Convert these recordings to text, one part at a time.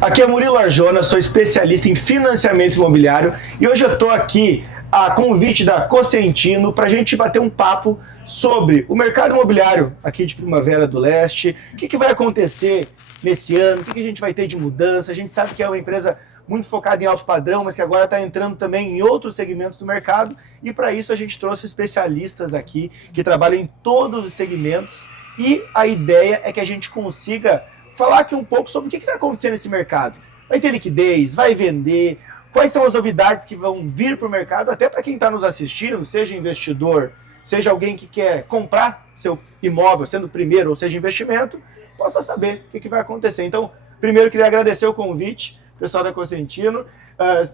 Aqui é Murilo Arjona, sou especialista em financiamento imobiliário e hoje eu estou aqui a convite da Cosentino para a gente bater um papo sobre o mercado imobiliário aqui de Primavera do Leste, o que vai acontecer nesse ano, o que a gente vai ter de mudança. A gente sabe que é uma empresa muito focada em alto padrão, mas que agora está entrando também em outros segmentos do mercado, e para isso a gente trouxe especialistas aqui que trabalham em todos os segmentos, e a ideia é que a gente consiga falar aqui um pouco sobre o que vai acontecer nesse mercado. Vai ter liquidez, vai vender, quais são as novidades que vão vir para o mercado, até para quem está nos assistindo, seja investidor, seja alguém que quer comprar seu imóvel, sendo primeiro ou seja investimento, possa saber o que vai acontecer. Então, primeiro queria agradecer o convite, pessoal da Cosentino,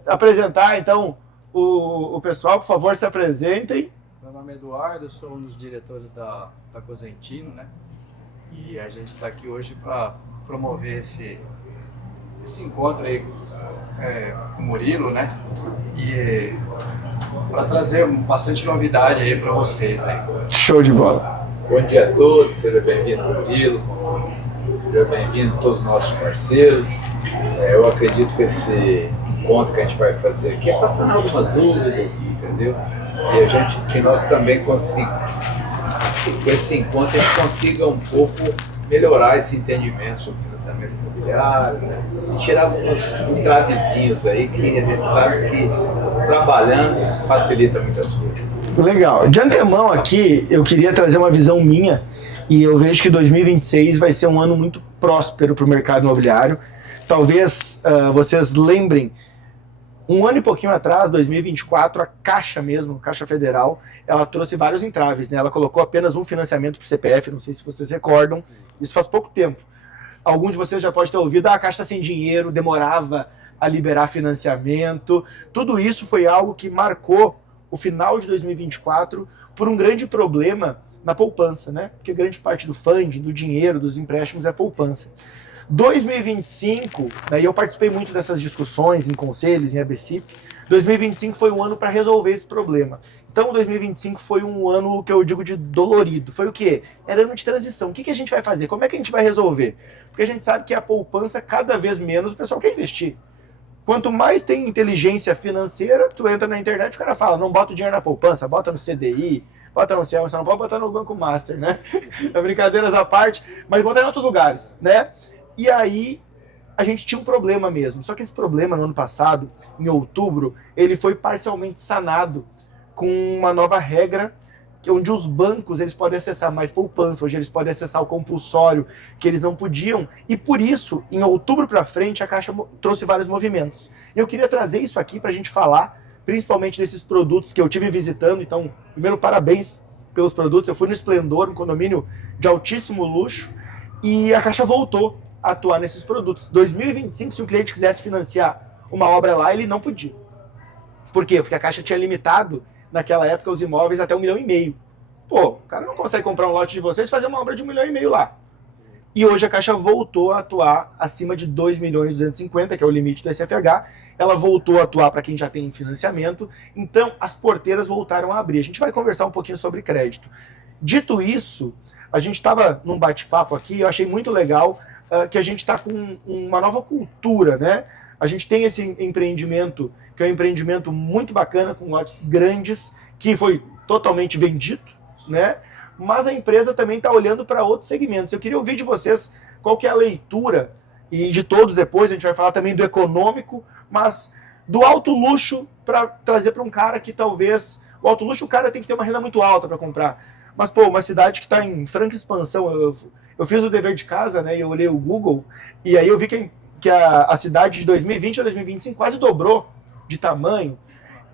apresentar então o pessoal, por favor, se apresentem. Meu nome é Eduardo, eu sou um dos diretores da Cosentino, né? E a gente está aqui hoje para promover esse encontro aí com o Murilo, né? E para trazer bastante novidade aí para vocês aí. Show de bola! Bom dia a todos, seja bem-vindo Murilo, seja bem-vindo todos os nossos parceiros. Eu acredito que esse encontro que a gente vai fazer aqui é passando algumas dúvidas, entendeu? E que nós também consigamos, com esse encontro a gente consiga um pouco melhorar esse entendimento sobre financiamento imobiliário, né? E tirar alguns entravezinhos aí que a gente sabe que trabalhando facilita muitas coisas. Legal. De antemão aqui, eu queria trazer uma visão minha, e eu vejo que 2026 vai ser um ano muito próspero para o mercado imobiliário. Talvez vocês lembrem, um ano e pouquinho atrás, 2024, a Caixa mesmo, Caixa Federal, ela trouxe vários entraves, né? Ela colocou apenas um financiamento para o CPF, não sei se vocês recordam, isso faz pouco tempo. Alguns de vocês já podem ter ouvido, a Caixa está sem dinheiro, demorava a liberar financiamento. Tudo isso foi algo que marcou o final de 2024 por um grande problema na poupança, né? Porque grande parte do funding, do dinheiro, dos empréstimos é poupança. 2025, daí eu participei muito dessas discussões em conselhos, em ABCIP. 2025 foi um ano para resolver esse problema. Então 2025 foi um ano que eu digo de dolorido. Foi o quê? Era ano de transição. O que a gente vai fazer? Como é que a gente vai resolver? Porque a gente sabe que a poupança, cada vez menos o pessoal quer investir. Quanto mais tem inteligência financeira, tu entra na internet e o cara fala, não bota o dinheiro na poupança, bota no CDI, bota no CEL, você não pode botar no Banco Master, né? Brincadeiras à parte, mas bota em outros lugares, né? E aí, a gente tinha um problema mesmo. Só que esse problema, no ano passado, em outubro, ele foi parcialmente sanado com uma nova regra, onde os bancos eles podem acessar mais poupança, hoje eles podem acessar o compulsório, que eles não podiam. E por isso, em outubro para frente, a Caixa trouxe vários movimentos. Eu queria trazer isso aqui para a gente falar, principalmente desses produtos que eu tive visitando. Então, primeiro, parabéns pelos produtos. Eu fui no Esplendor, um condomínio de altíssimo luxo, e a Caixa voltou atuar nesses produtos. 2025, se o cliente quisesse financiar uma obra lá, ele não podia. Por quê? Porque a Caixa tinha limitado, naquela época, os imóveis até 1,5 milhão. Pô, o cara não consegue comprar um lote de vocês e fazer uma obra de 1,5 milhão lá. E hoje a Caixa voltou a atuar acima de 2.250.000, que é o limite do SFH. Ela voltou a atuar para quem já tem financiamento. Então, as porteiras voltaram a abrir. A gente vai conversar um pouquinho sobre crédito. Dito isso, a gente estava num bate-papo aqui, eu achei muito legal, que a gente está com uma nova cultura, né? A gente tem esse empreendimento, que é um empreendimento muito bacana, com lotes grandes, que foi totalmente vendido, né? Mas a empresa também está olhando para outros segmentos. Eu queria ouvir de vocês qual que é a leitura, e de todos depois, a gente vai falar também do econômico, mas do alto luxo, para trazer para um cara que talvez... O alto luxo, o cara tem que ter uma renda muito alta para comprar. Mas, pô, uma cidade que está em franca expansão, eu fiz o dever de casa, né, e eu olhei o Google, e aí eu vi que a cidade de 2020 a 2025 quase dobrou de tamanho.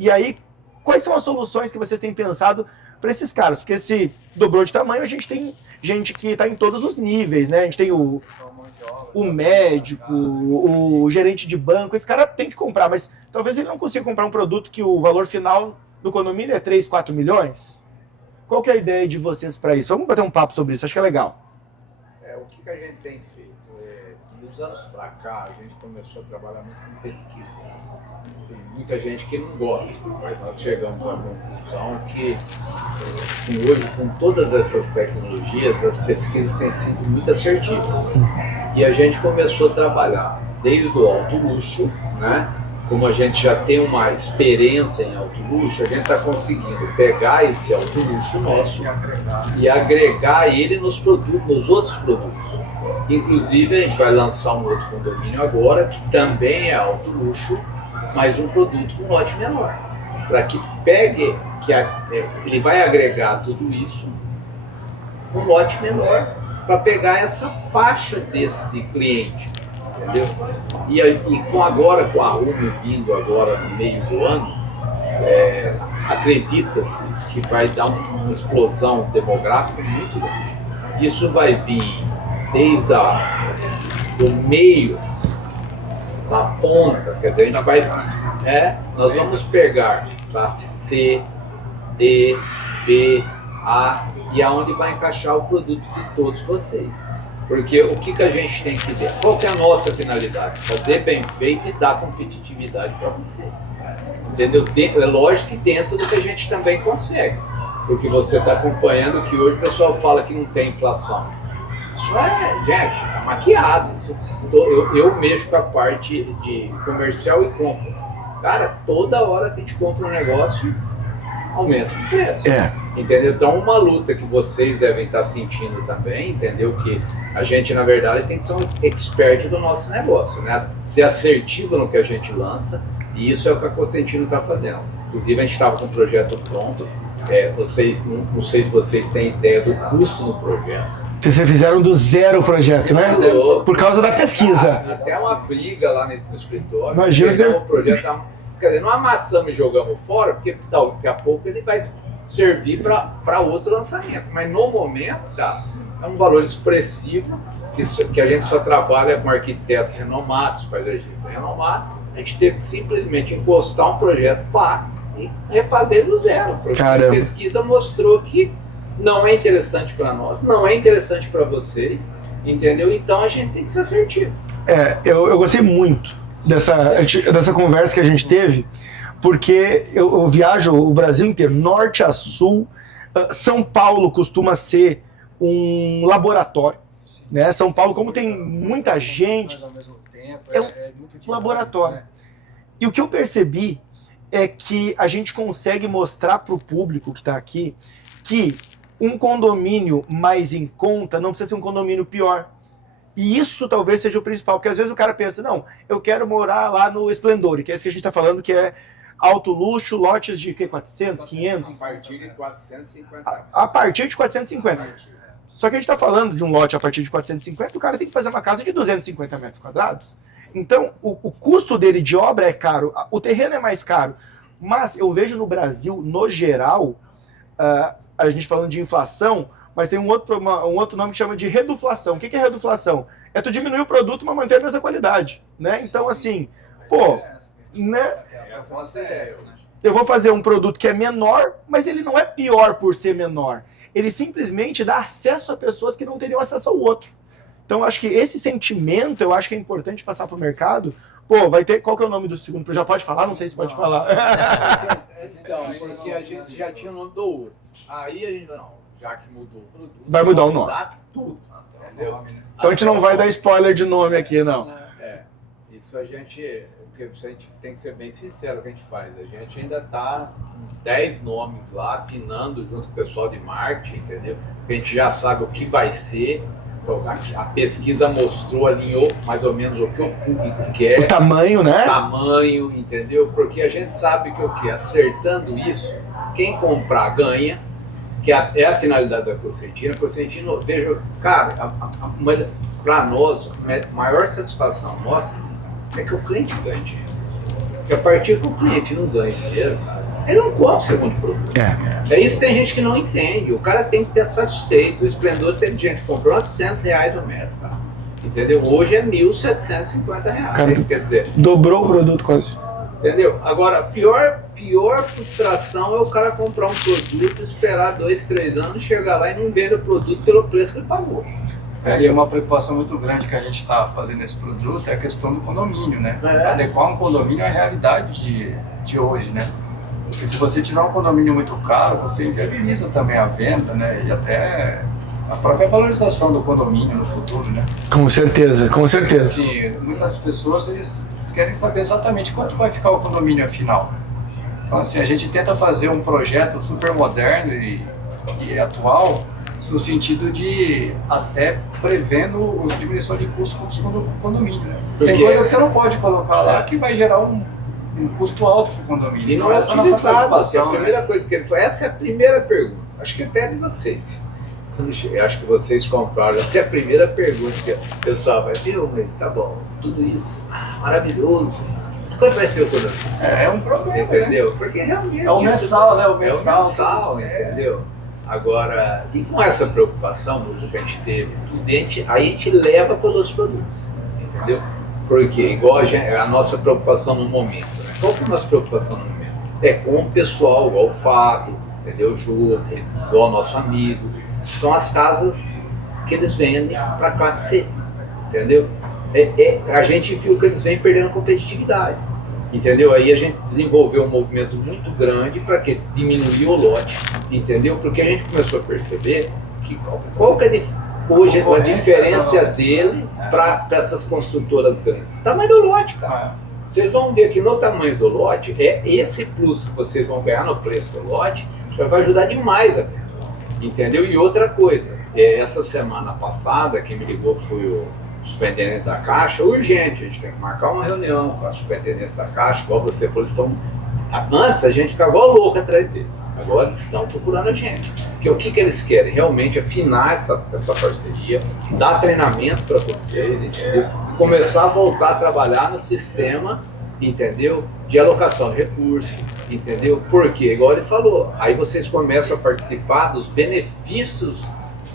E aí, quais são as soluções que vocês têm pensado para esses caras? Porque se dobrou de tamanho, a gente tem gente que está em todos os níveis, né? A gente tem o médico, o gerente de banco, esse cara tem que comprar, mas talvez ele não consiga comprar um produto que o valor final do condomínio é 3, 4 milhões. Qual que é a ideia de vocês para isso? Vamos bater um papo sobre isso, acho que é legal. O que a gente tem feito? De uns anos para cá, a gente começou a trabalhar muito com pesquisa. Tem muita gente que não gosta, mas nós chegamos à conclusão que hoje, com todas essas tecnologias, as pesquisas têm sido muito assertivas. E a gente começou a trabalhar desde o alto luxo, né? Como a gente já tem uma experiência em alto luxo, a gente está conseguindo pegar esse alto luxo nosso e agregar ele nos produtos, nos outros produtos. Inclusive, a gente vai lançar um outro condomínio agora, que também é alto luxo, mas um produto com lote menor. Para que pegue, ele vai agregar tudo isso um lote menor, para pegar essa faixa desse cliente. Entendeu? E com a Rumo vindo agora no meio do ano, acredita-se que vai dar uma explosão demográfica muito grande. Isso vai vir desde do meio, da ponta, quer dizer, a gente vai, nós vamos pegar classe C, D, B, A, e aonde vai encaixar o produto de todos vocês. Porque o que a gente tem que ver? Qual que é a nossa finalidade? Fazer bem feito e dar competitividade para vocês. Entendeu? É lógico que dentro do que a gente também consegue. Porque você está acompanhando que hoje o pessoal fala que não tem inflação. Isso gente, é maquiado. Isso, eu mexo com a parte de comercial e compras. Cara, toda hora que a gente compra um negócio, aumenta o preço. Entendeu? Então, uma luta que vocês devem estar sentindo também, entendeu? Que a gente, na verdade, tem que ser um expert do nosso negócio, né? Ser assertivo no que a gente lança, e isso é o que a Cosentino está fazendo. Inclusive, a gente estava com o projeto pronto. Não sei se vocês têm ideia do custo do projeto. Vocês fizeram do zero o projeto, né? Por causa da pesquisa. Até uma briga lá no escritório. Imagina que o projeto quer dizer, não amassamos e jogamos fora, porque daqui a pouco ele vai servir para outro lançamento. Mas no momento, é um valor expressivo, que a gente só trabalha com arquitetos renomados, paisagistas renomados. A gente teve que simplesmente encostar um projeto e refazer do zero. Porque a pesquisa mostrou que não é interessante para nós, não é interessante para vocês, entendeu? Então a gente tem que ser assertivo. Eu gostei muito dessa conversa que a gente teve, porque eu viajo o Brasil inteiro, norte a sul. São Paulo costuma ser um laboratório, né? São Paulo, como tem muita gente, mas ao mesmo tempo é um muito laboratório. Né? E o que eu percebi é que a gente consegue mostrar para o público que está aqui que um condomínio mais em conta não precisa ser um condomínio pior. E isso talvez seja o principal, porque às vezes o cara pensa, não, eu quero morar lá no Esplendore, que é isso que a gente está falando, que é alto luxo, lotes de 400, 500? A partir de 450. A partir de 450. Só que a gente está falando de um lote a partir de 450, o cara tem que fazer uma casa de 250 metros quadrados. Então, o custo dele de obra é caro, o terreno é mais caro. Mas eu vejo no Brasil, no geral, a gente falando de inflação, mas tem um outro nome que chama de reduflação. O que é reduflação? É tu diminuir o produto, mas manter a mesma qualidade, né? Então, assim, né? Eu vou fazer um produto que é menor, mas ele não é pior por ser menor. Ele simplesmente dá acesso a pessoas que não teriam acesso ao outro. Então, acho que esse sentimento, eu acho que é importante passar para o mercado. Vai ter... Qual que é o nome do segundo projeto? Já pode falar? Não sei se pode falar. Então, porque a gente já tinha o nome do outro. Aí a gente, já que mudou o produto, vai mudar o nome. Tudo, entendeu? Então a gente não vai dar spoiler de nome aqui, não. Isso a gente tem que ser bem sincero o que a gente faz. A gente ainda está com 10 nomes lá, afinando junto com o pessoal de marketing, entendeu? Porque a gente já sabe o que vai ser. A pesquisa mostrou, alinhou mais ou menos o que o público quer. O tamanho, né? O tamanho, entendeu? Porque a gente sabe que acertando isso, quem comprar ganha, que é a finalidade da Cosentino. A Cosentino, veja, cara, para nós, a maior satisfação nossa é que o cliente ganhe dinheiro. Porque a partir que o cliente não ganha dinheiro, cara, ele não compra o segundo produto. É isso que tem gente que não entende. O cara tem que ter satisfeito. O Esplendor teve gente que comprou R$800 o metro, cara. Entendeu? Hoje é R$1.750. Cara, quer dizer, dobrou o produto quase. Entendeu? Agora, a pior frustração é o cara comprar um produto, esperar 2, 3 anos, chegar lá e não vender o produto pelo preço que ele pagou. E uma preocupação muito grande que a gente está fazendo nesse produto é a questão do condomínio, né? Adequar um condomínio à realidade de hoje, né? Porque se você tiver um condomínio muito caro, você inviabiliza também a venda, né? E até a própria valorização do condomínio no futuro, né? Com certeza, com certeza. Assim, muitas pessoas eles querem saber exatamente quanto vai ficar o condomínio afinal. Então, assim, a gente tenta fazer um projeto super moderno e atual, no sentido de até prevendo a diminuição de custos do condomínio. Né? Tem coisa que você não pode colocar lá que vai gerar um custo alto para o condomínio. E não é utilizado, que é a primeira coisa que ele falou. Essa é a primeira pergunta. Acho que até de vocês. Eu acho que vocês compraram até a primeira pergunta. Que o pessoal vai ver, mas tá bom, tudo isso, maravilhoso. Quanto vai ser o condomínio? É um problema, entendeu? Né? Porque realmente... É o mensal, né? O mensal, entendeu? Agora, e com essa preocupação que a gente teve, aí a gente leva para os outros produtos, entendeu? Porque, igual a nossa preocupação no momento, né? Qual que é a nossa preocupação no momento? É com o pessoal, igual o Fábio, entendeu? O Jofre, igual o nosso amigo. São as casas que eles vendem para a classe C, entendeu? A gente viu que eles vêm perdendo competitividade, entendeu? Aí a gente desenvolveu um movimento muito grande para que diminuir o lote, entendeu? Porque a gente começou a perceber que qual que é hoje a diferença dele para essas construtoras grandes. O tamanho do lote, cara. Vocês vão ver que no tamanho do lote, esse plus que vocês vão ganhar no preço do lote, já vai ajudar demais a venda, entendeu? E outra coisa, essa semana passada, quem me ligou foi o superintendente da Caixa, urgente, a gente tem que marcar uma reunião com a superintendente da Caixa, igual você falou, antes a gente ficava igual louco atrás deles, agora eles estão procurando a gente, porque o que eles querem? Realmente afinar essa parceria, dar treinamento para vocês, entendeu? Começar a voltar a trabalhar no sistema, entendeu? De alocação de recursos, entendeu? Porque, igual ele falou, aí vocês começam a participar dos benefícios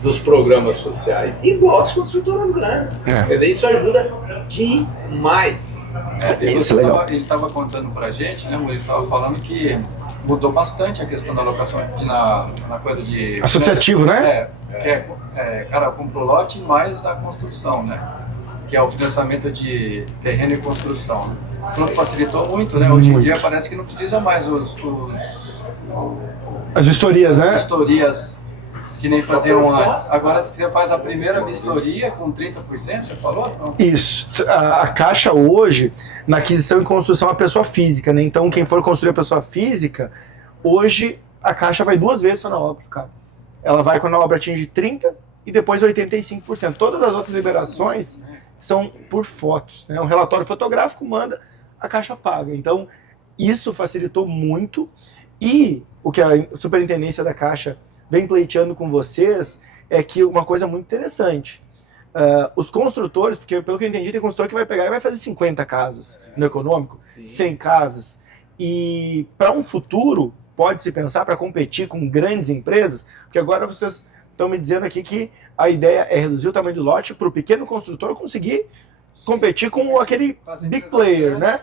dos programas sociais, igual as construtoras grandes. Isso ajuda demais. Isso é legal. Ele estava contando pra gente, né? Ele estava falando que mudou bastante a questão da alocação na coisa de... Associativo, né? Cara, compra o lote mais a construção, né? Que é o financiamento de terreno e construção. Né? Pronto, facilitou muito, né? Hoje em dia parece que não precisa mais as vistorias, né? As vistorias que nem faziam antes. Agora, se você faz a primeira vistoria com 30%, você falou? Não. Isso. A Caixa hoje, na aquisição e construção, é a pessoa física, né? Então, quem for construir a pessoa física, hoje a Caixa vai 2 vezes só na obra, cara. Ela vai quando a obra atinge 30% e depois 85%. Todas as outras liberações são por fotos, né? Um relatório fotográfico manda, a Caixa paga. Então, isso facilitou muito. E o que a superintendência da Caixa vem pleiteando com vocês é que uma coisa muito interessante. Os construtores, porque pelo que eu entendi, tem construtor que vai pegar e vai fazer 50 casas no econômico, 100 casas. E para um futuro, pode-se pensar para competir com grandes empresas, porque agora vocês estão me dizendo aqui que a ideia é reduzir o tamanho do lote para o pequeno construtor conseguir competir com aquele big player, né?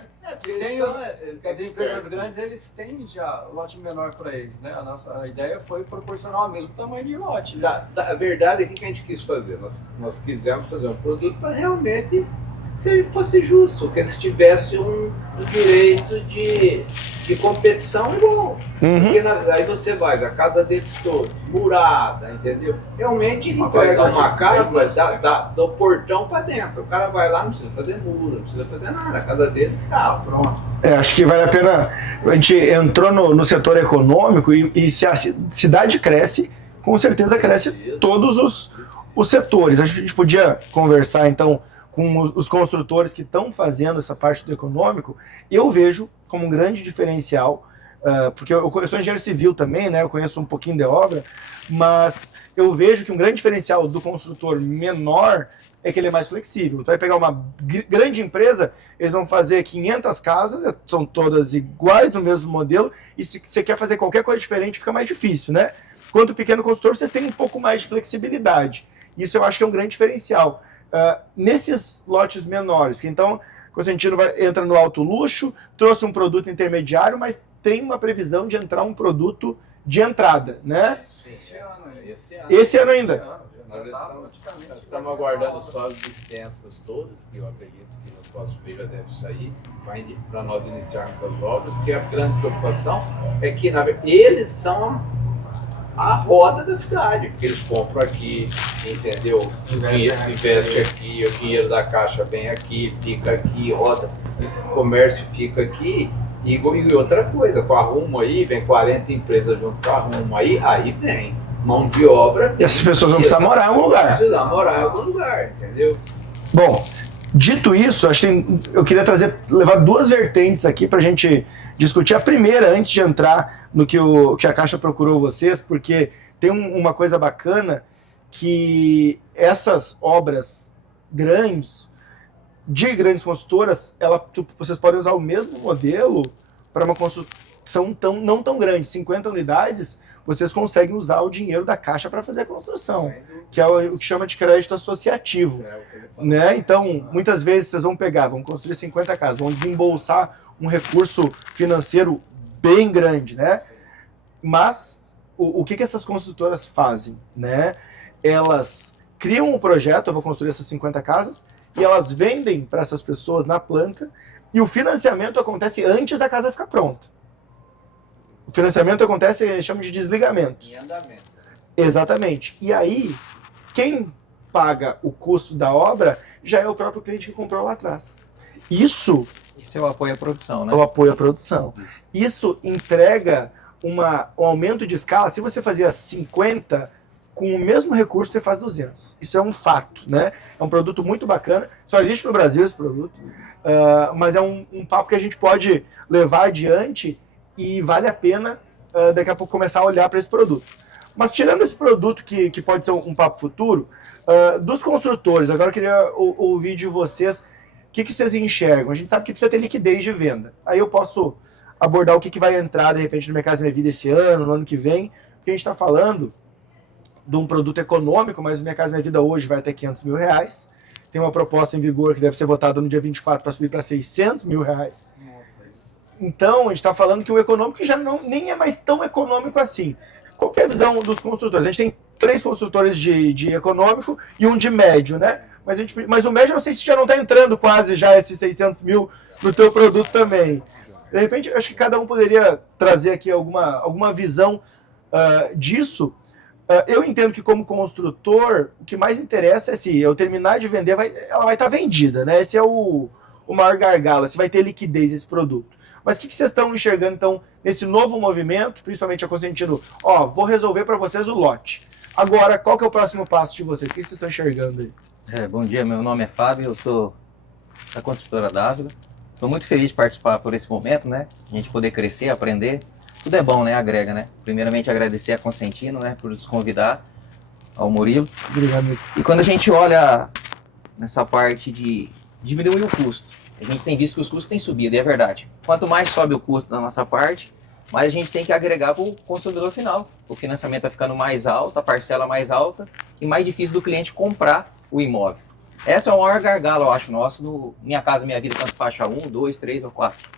As empresas grandes, eles têm já lote menor para eles, né? A ideia foi proporcionar o mesmo tamanho de lote. Né? A verdade é que a gente quis fazer. Nós quisemos fazer um produto para realmente se fosse justo, que eles tivessem um direito de competição igual. Porque aí você vai, a casa deles toda, murada, entendeu? Realmente ele entrega uma casa do portão para dentro. O cara vai lá, não precisa fazer muro, não precisa fazer nada. A casa deles está pronto. Acho que vale a pena. A gente entrou no setor econômico e se a cidade cresce, com certeza cresce todos os setores. Acho que a gente podia conversar então com os construtores que estão fazendo essa parte do econômico. Eu vejo como um grande diferencial, porque eu sou engenheiro civil também, né? Eu conheço um pouquinho de obra, mas eu vejo que um grande diferencial do construtor menor é que ele é mais flexível. Tu vai pegar uma grande empresa, eles vão fazer 500 casas, são todas iguais, no mesmo modelo, e se você quer fazer qualquer coisa diferente, fica mais difícil, né? Enquanto o pequeno construtor, você tem um pouco mais de flexibilidade. Isso eu acho que é um grande diferencial. Nesses lotes menores, porque então Cosentino entra no alto luxo, trouxe um produto intermediário, mas tem uma previsão de entrar um produto de entrada, né? Esse ano ainda. Nós estamos aguardando só as licenças todas, que eu acredito que no próximo mês já deve sair, para nós iniciarmos as obras, porque a grande preocupação é que eles são a roda da cidade, porque eles compram aqui, entendeu? Investe aqui, o dinheiro da caixa vem aqui, fica aqui, roda, o comércio fica aqui. E outra coisa, com a Rumo aí, vem 40 empresas junto com a Rumo aí vem mão de obra. E essas pessoas vão precisar morar em algum lugar. Precisar morar em algum lugar, entendeu? Bom, dito isso, acho que eu queria levar duas vertentes aqui pra gente discutir. A primeira, antes de entrar no que a Caixa procurou vocês, porque tem uma coisa bacana que essas obras grandes, de grandes consultoras, vocês podem usar o mesmo modelo para uma construção não tão grande, 50 unidades, vocês conseguem usar o dinheiro da Caixa para fazer a construção, que é o que chama de crédito associativo. Né? Então, muitas vezes vocês vão construir 50 casas, vão desembolsar um recurso financeiro bem grande, né? Mas o que essas construtoras fazem? Né? Elas criam um projeto, eu vou construir essas 50 casas, e elas vendem para essas pessoas na planta, e o financiamento acontece antes da casa ficar pronta. O financiamento acontece, eles chamam de desligamento. Em andamento. Exatamente. E aí, quem paga o custo da obra já é o próprio cliente que comprou lá atrás. Isso é o apoio à produção, né? É o apoio à produção. Isso entrega um aumento de escala. Se você fazia 50, com o mesmo recurso você faz 200. Isso é um fato, né? É um produto muito bacana. Só existe no Brasil esse produto. Mas é um papo que a gente pode levar adiante e vale a pena daqui a pouco começar a olhar para esse produto. Mas tirando esse produto que pode ser um papo futuro, dos construtores, agora eu queria ouvir de vocês o que vocês enxergam. A gente sabe que precisa ter liquidez de venda. Aí eu posso abordar o que vai entrar, de repente, no Minha Casa Minha Vida esse ano, no ano que vem, porque a gente está falando de um produto econômico, mas o Minha Casa Minha Vida hoje vai até R$500 mil. Tem uma proposta em vigor que deve ser votada no dia 24 para subir para R$600 mil. Então, a gente está falando que o econômico já nem é mais tão econômico assim. Qual que é a visão dos construtores? A gente tem 3 construtores de econômico e um de médio, né? Mas o médio, não sei se já não está entrando quase já esses 600 mil no teu produto também. De repente, acho que cada um poderia trazer aqui alguma visão disso. Eu entendo que como construtor, o que mais interessa é se eu terminar de vender, ela vai estar vendida, né? Esse é o maior gargalo, se vai ter liquidez esse produto. Mas o que vocês estão enxergando, então, nesse novo movimento, principalmente a Consentino? Vou resolver para vocês o lote. Agora, qual que é o próximo passo de vocês? O que vocês estão enxergando aí? Bom dia, meu nome é Fábio, eu sou da construtora Dávila. Estou muito feliz de participar por esse momento, né? A gente poder crescer, aprender. Tudo é bom, né? Agrega, né? Primeiramente, agradecer a Consentino, né? Por nos convidar, ao Murilo. Obrigado. E quando a gente olha nessa parte de diminuir o custo, a gente tem visto que os custos têm subido, e é verdade. Quanto mais sobe o custo da nossa parte, mais a gente tem que agregar para o consumidor final. O financiamento vai ficando mais alto, a parcela mais alta, e mais difícil do cliente comprar o imóvel. Essa é o maior gargalo, eu acho, nosso, no Minha Casa Minha Vida, tanto faixa 1, 2, 3 ou 4.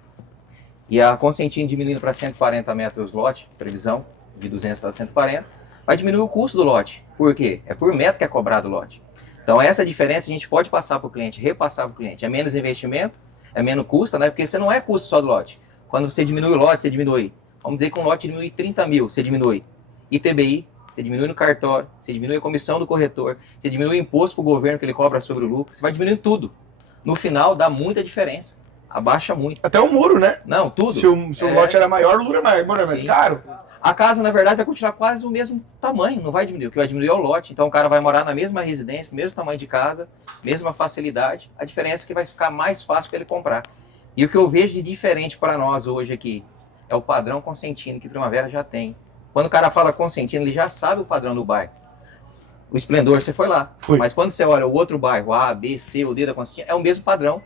E a Consentino diminuindo para 140 metros lote, previsão, de 200 para 140, vai diminuir o custo do lote. Por quê? É por metro que é cobrado o lote. Então essa diferença a gente pode passar para o cliente, repassar para o cliente. É menos investimento, é menos custo, né? Porque você não é custo só do lote. Quando você diminui o lote, você diminui. Vamos dizer que um lote diminui 30 mil, você diminui ITBI, você diminui no cartório, você diminui a comissão do corretor, você diminui o imposto para o governo que ele cobra sobre o lucro, você vai diminuindo tudo. No final dá muita diferença, abaixa muito. Até o muro, né? Não, tudo. Se o lote era maior, o muro é mais caro. A casa, na verdade, vai continuar quase o mesmo tamanho, não vai diminuir. O que vai diminuir é o lote. Então o cara vai morar na mesma residência, mesmo tamanho de casa, mesma facilidade. A diferença é que vai ficar mais fácil para ele comprar. E o que eu vejo de diferente para nós hoje aqui é o padrão Consentino que Primavera já tem. Quando o cara fala Consentino, ele já sabe o padrão do bairro. O Esplendor, você foi lá. Fui. Mas quando você olha o outro bairro, A, B, C, o D da Consentino, é o mesmo padrão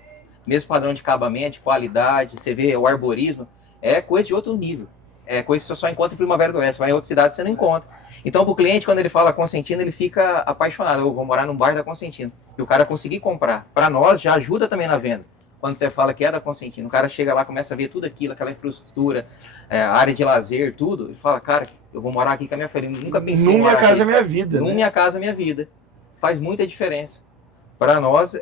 de acabamento, de qualidade. Você vê o arborismo, é coisa de outro nível. É coisa que você só encontra em Primavera do Oeste. Vai em outra cidade você não encontra. Então, para o cliente, quando ele fala Consentino, ele fica apaixonado. Eu vou morar num bairro da Consentino. E o cara conseguir comprar. Para nós, já ajuda também na venda. Quando você fala que é da Consentino, o cara chega lá, começa a ver tudo aquilo, aquela infraestrutura, área de lazer, tudo. Ele fala, cara, eu vou morar aqui com a minha família. Nunca pensei em morar aqui. Minha Casa Minha Vida. No Minha Casa Minha Vida. Faz muita diferença. Para nós,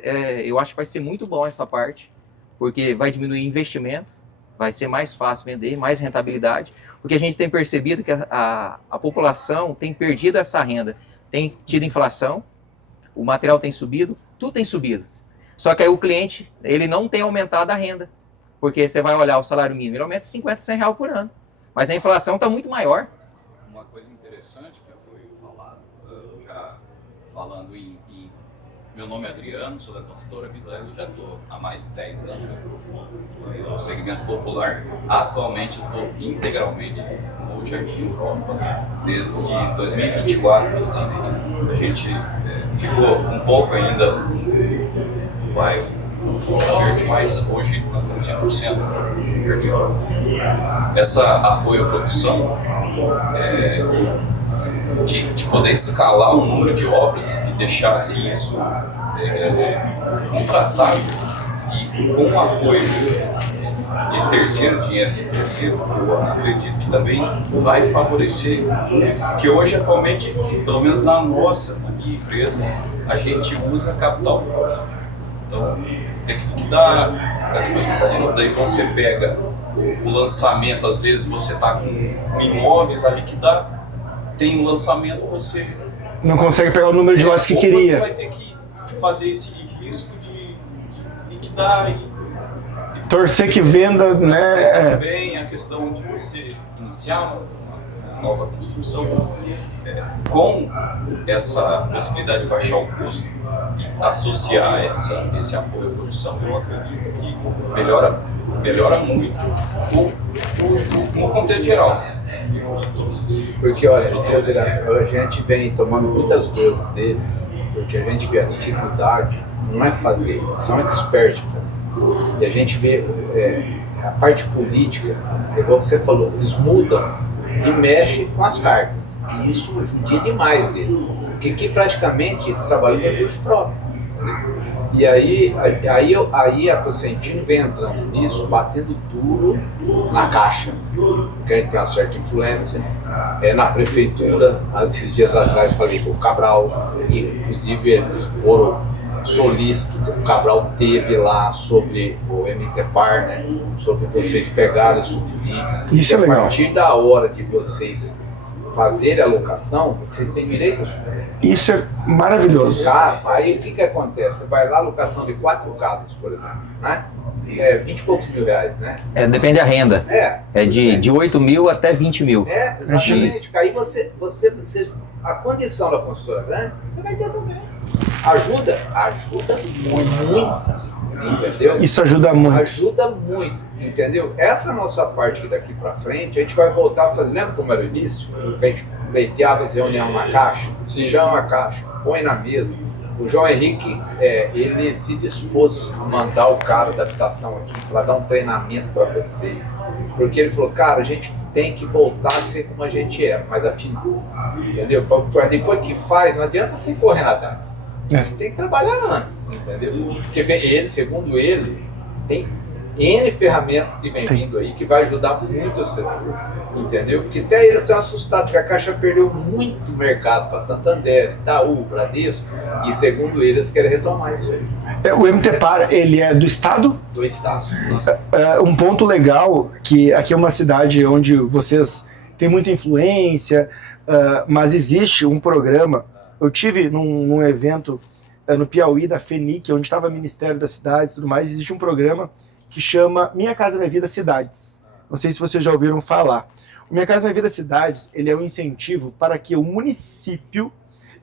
eu acho que vai ser muito bom essa parte. Porque vai diminuir investimento. vai ser mais fácil vender, mais rentabilidade, porque a gente tem percebido que a população tem perdido essa renda, tem tido inflação, o material tem subido, tudo tem subido. Só que aí o cliente, ele não tem aumentado a renda, porque você vai olhar o salário mínimo, ele aumenta 50, 100 reais por ano, mas a inflação está muito maior. Uma coisa interessante que foi falado, já falando meu nome é Adriano, sou da construtora Bilang, já estou há mais de 10 anos no segmento popular. Atualmente estou integralmente no Jardim Europa desde 2024, 2025. A gente ficou um pouco ainda no bairro verde, mas hoje nós estamos 100% no Jardim Europa. Essa apoio à produção de poder escalar o número de obras e deixar assim isso contratável e com o apoio de terceiro, dinheiro de terceiro, eu acredito que também vai favorecer, porque hoje atualmente, pelo menos na minha empresa, a gente usa capital próprio. Então tem que dar, depois que de novo, daí você pega o lançamento, às vezes você está com imóveis ali que tem um lançamento, você Não consegue pegar o número de lotes que queria. Você vai ter que fazer esse risco de liquidar e Torcer que venda, né? também a questão de você iniciar uma nova construção com essa possibilidade de baixar o custo e associar esse apoio à produção, eu acredito que melhora muito no contexto geral. Porque, olha, a gente vem tomando muitas dores deles, porque a gente vê a dificuldade, não é fazer, são experts. E a gente vê a parte política, igual você falou, eles mudam e mexem com as cartas. E isso judia demais deles. Porque aqui praticamente eles trabalham com recurso próprio. E aí a Cosentino vem entrando nisso, batendo duro na Caixa, que a gente tem uma certa influência, na prefeitura. Esses dias atrás falei com o Cabral, e inclusive eles foram solícitos, o Cabral teve lá sobre o MTPAR, né, sobre vocês pegarem o subsídio. Isso é legal. A partir da hora de vocês fazerem a locação, vocês têm direito a subsídio. Isso é maravilhoso. Cara, aí o que acontece? Você vai lá, locação de 4 carros, por exemplo, né? 20 e poucos mil reais, né? Depende da renda. É de 8 mil até 20 mil. Exatamente. Aí você, a condição da construtora grande, você vai ter também. Ajuda muito, entendeu? Isso ajuda muito. Ajuda muito, entendeu? Essa nossa parte aqui daqui pra frente, a gente vai voltar a fazer, lembra como era o início? A gente pleiteava essa reunião na Caixa, se chama a Caixa, põe na mesa. O João Henrique, ele se dispôs a mandar o cara da habitação aqui para dar um treinamento para vocês. Porque ele falou, cara, a gente tem que voltar a ser como a gente é, mais afinado. Entendeu? Depois que faz, não adianta você correr atrás. A gente tem que trabalhar antes, entendeu? Porque ele, segundo ele, tem N ferramentas que vem vindo aí que vai ajudar muito o setor, entendeu? Porque até eles estão assustados que a Caixa perdeu muito mercado para Santander, Itaú, Bradesco, e segundo eles querem retomar isso aí. O MTPAR, ele é do Estado? Do Estado. Um ponto legal, que aqui é uma cidade onde vocês têm muita influência, mas existe um programa. Eu tive num evento no Piauí da FENIC, onde estava o Ministério das Cidades e tudo mais, existe um programa que chama Minha Casa Minha Vida Cidades. Não sei se vocês já ouviram falar. O Minha Casa Minha Vida Cidades, ele é um incentivo para que o município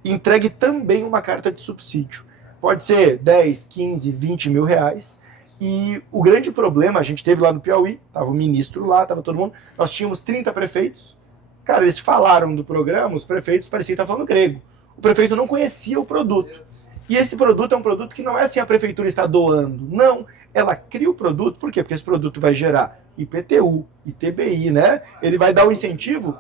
entregue também uma carta de subsídio. Pode ser 10, 15, 20 mil reais. E o grande problema, a gente teve lá no Piauí, estava o ministro lá, estava todo mundo, nós tínhamos 30 prefeitos. Cara, eles falaram do programa, os prefeitos pareciam que estavam falando grego. O prefeito não conhecia o produto. E esse produto é um produto que não é assim a prefeitura está doando. Não, ela cria o produto, por quê? Porque esse produto vai gerar IPTU, ITBI, né? Ele vai dar um incentivo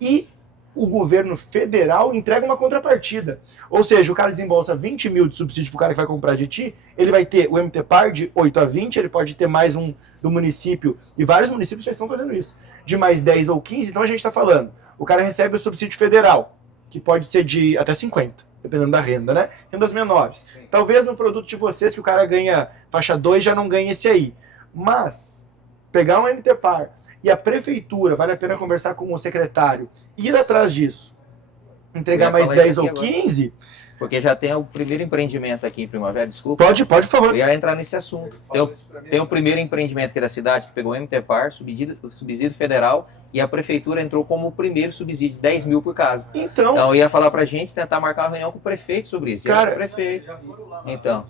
e o governo federal entrega uma contrapartida. Ou seja, o cara desembolsa 20 mil de subsídio para o cara que vai comprar de ti, ele vai ter o MTPAR de 8 a 20, ele pode ter mais um do município, e vários municípios já estão fazendo isso, de mais 10 ou 15, então a gente está falando, o cara recebe o subsídio federal, que pode ser de até 50, dependendo da renda, né? Rendas menores. Talvez no produto de vocês, que o cara ganha faixa 2, já não ganhe esse aí. Mas, pegar um MTPAR e a prefeitura, vale a pena conversar com o secretário, ir atrás disso, entregar Eu ia mais falar 10 isso ou aqui agora. 15, Porque já tem o primeiro empreendimento aqui em Primavera, desculpa. pode, por favor. Eu ia entrar nesse assunto. Tem o primeiro empreendimento aqui da cidade que pegou o MTPAR, subsídio federal, e a prefeitura entrou como o primeiro subsídio, 10 mil por casa. Então, Então eu ia falar pra gente tentar marcar uma reunião com o prefeito sobre isso. Cara, O prefeito. Já foram lá. Então.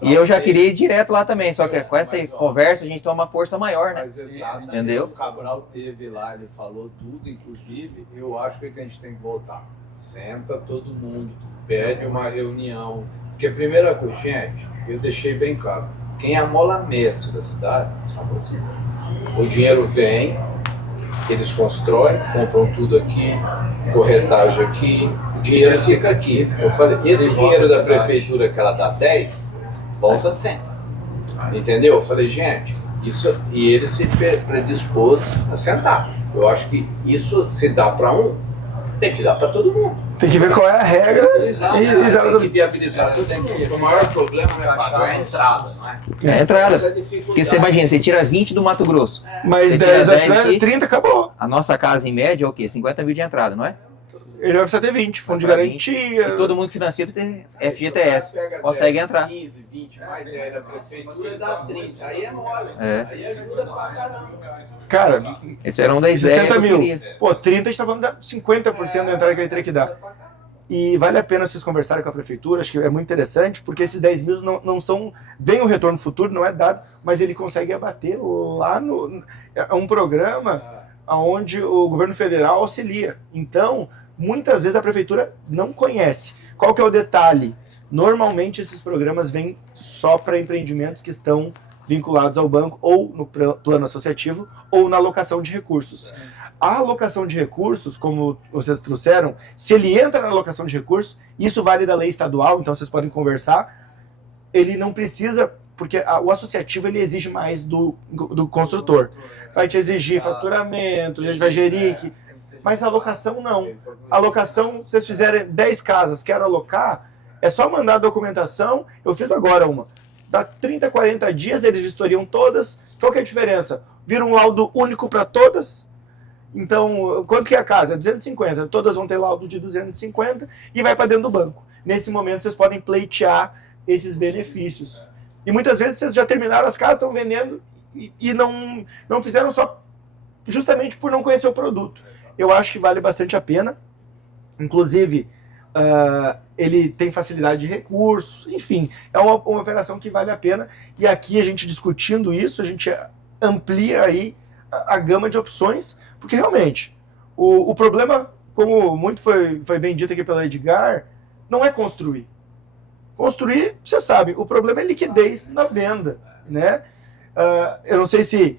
E eu já queria ir direto lá também, só que com essa conversa a gente toma uma força maior, né? Mas exato, Entendeu? O Cabral teve lá, ele falou tudo, inclusive, eu acho que a gente tem que voltar. Senta todo mundo, pede uma reunião. Porque a primeira coisa, gente, eu deixei bem claro, quem é a mola mestre da cidade são vocês. O dinheiro vem, eles constroem, compram tudo aqui, corretagem aqui, o dinheiro fica aqui. Eu falei, esse dinheiro da prefeitura que ela dá 10, volta 100. Entendeu? Eu falei, gente, isso, e ele se predispôs a sentar. Eu acho que isso se dá para um, tem que dar para todo mundo. tem que ver qual é a regra. Tem que viabilizar tudo. O maior problema, né, Fábio, é a entrada, não é? É a entrada. Essa dificuldade. Porque você imagina, você tira 20 do Mato Grosso. Mas Você 10 tira da 10 cidade, aqui. 30 acabou. A nossa casa em média é o quê? 50 mil de entrada, não é? Ele vai precisar ter 20, fundo de Vai pra garantia. E todo mundo que financia tem Aí FGTS. pega Consegue 10, entrar. 15, 20, mais 10 da prefeitura dá 30. Aí é mole. É. Aí ajuda pra caramba. Cara, Esse era um da ideia 60 que eu mil. queria. Pô, 30 a gente tá falando da 50% da entrada que ele teria que dar. E vale a pena vocês conversarem com a prefeitura, acho que é muito interessante, porque esses 10 mil não são. Vem o retorno futuro, não é dado, mas ele consegue abater lá no. É um programa onde o governo federal auxilia. Então, muitas vezes a prefeitura não conhece. Qual que é o detalhe? Normalmente esses programas vêm só para empreendimentos que estão vinculados ao banco, ou no plano associativo, ou na alocação de recursos. A alocação de recursos, como vocês trouxeram, se ele entra na alocação de recursos, isso vale da lei estadual, então vocês podem conversar, ele não precisa, porque o associativo ele exige mais do construtor. Vai te exigir faturamento, a gente vai gerir, mas a alocação não. A alocação, se vocês fizerem 10 casas, quero alocar, é só mandar a documentação, eu fiz agora uma. Dá 30, 40 dias, eles vistoriam todas. Qual que é a diferença? Vira um laudo único para todas. Então, quanto que é a casa? 250. Todas vão ter laudo de 250 e vai para dentro do banco. Nesse momento, vocês podem pleitear esses benefícios. E muitas vezes vocês já terminaram as casas, estão vendendo e não fizeram só justamente por não conhecer o produto. Eu acho que vale bastante a pena. Inclusive, ele tem facilidade de recursos, enfim, é uma operação que vale a pena. E aqui a gente discutindo isso, a gente amplia aí a gama de opções, porque realmente o problema, como muito foi bem dito aqui pela Edgar, não é construir. Construir, você sabe, o problema é liquidez na venda, né? Eu não sei se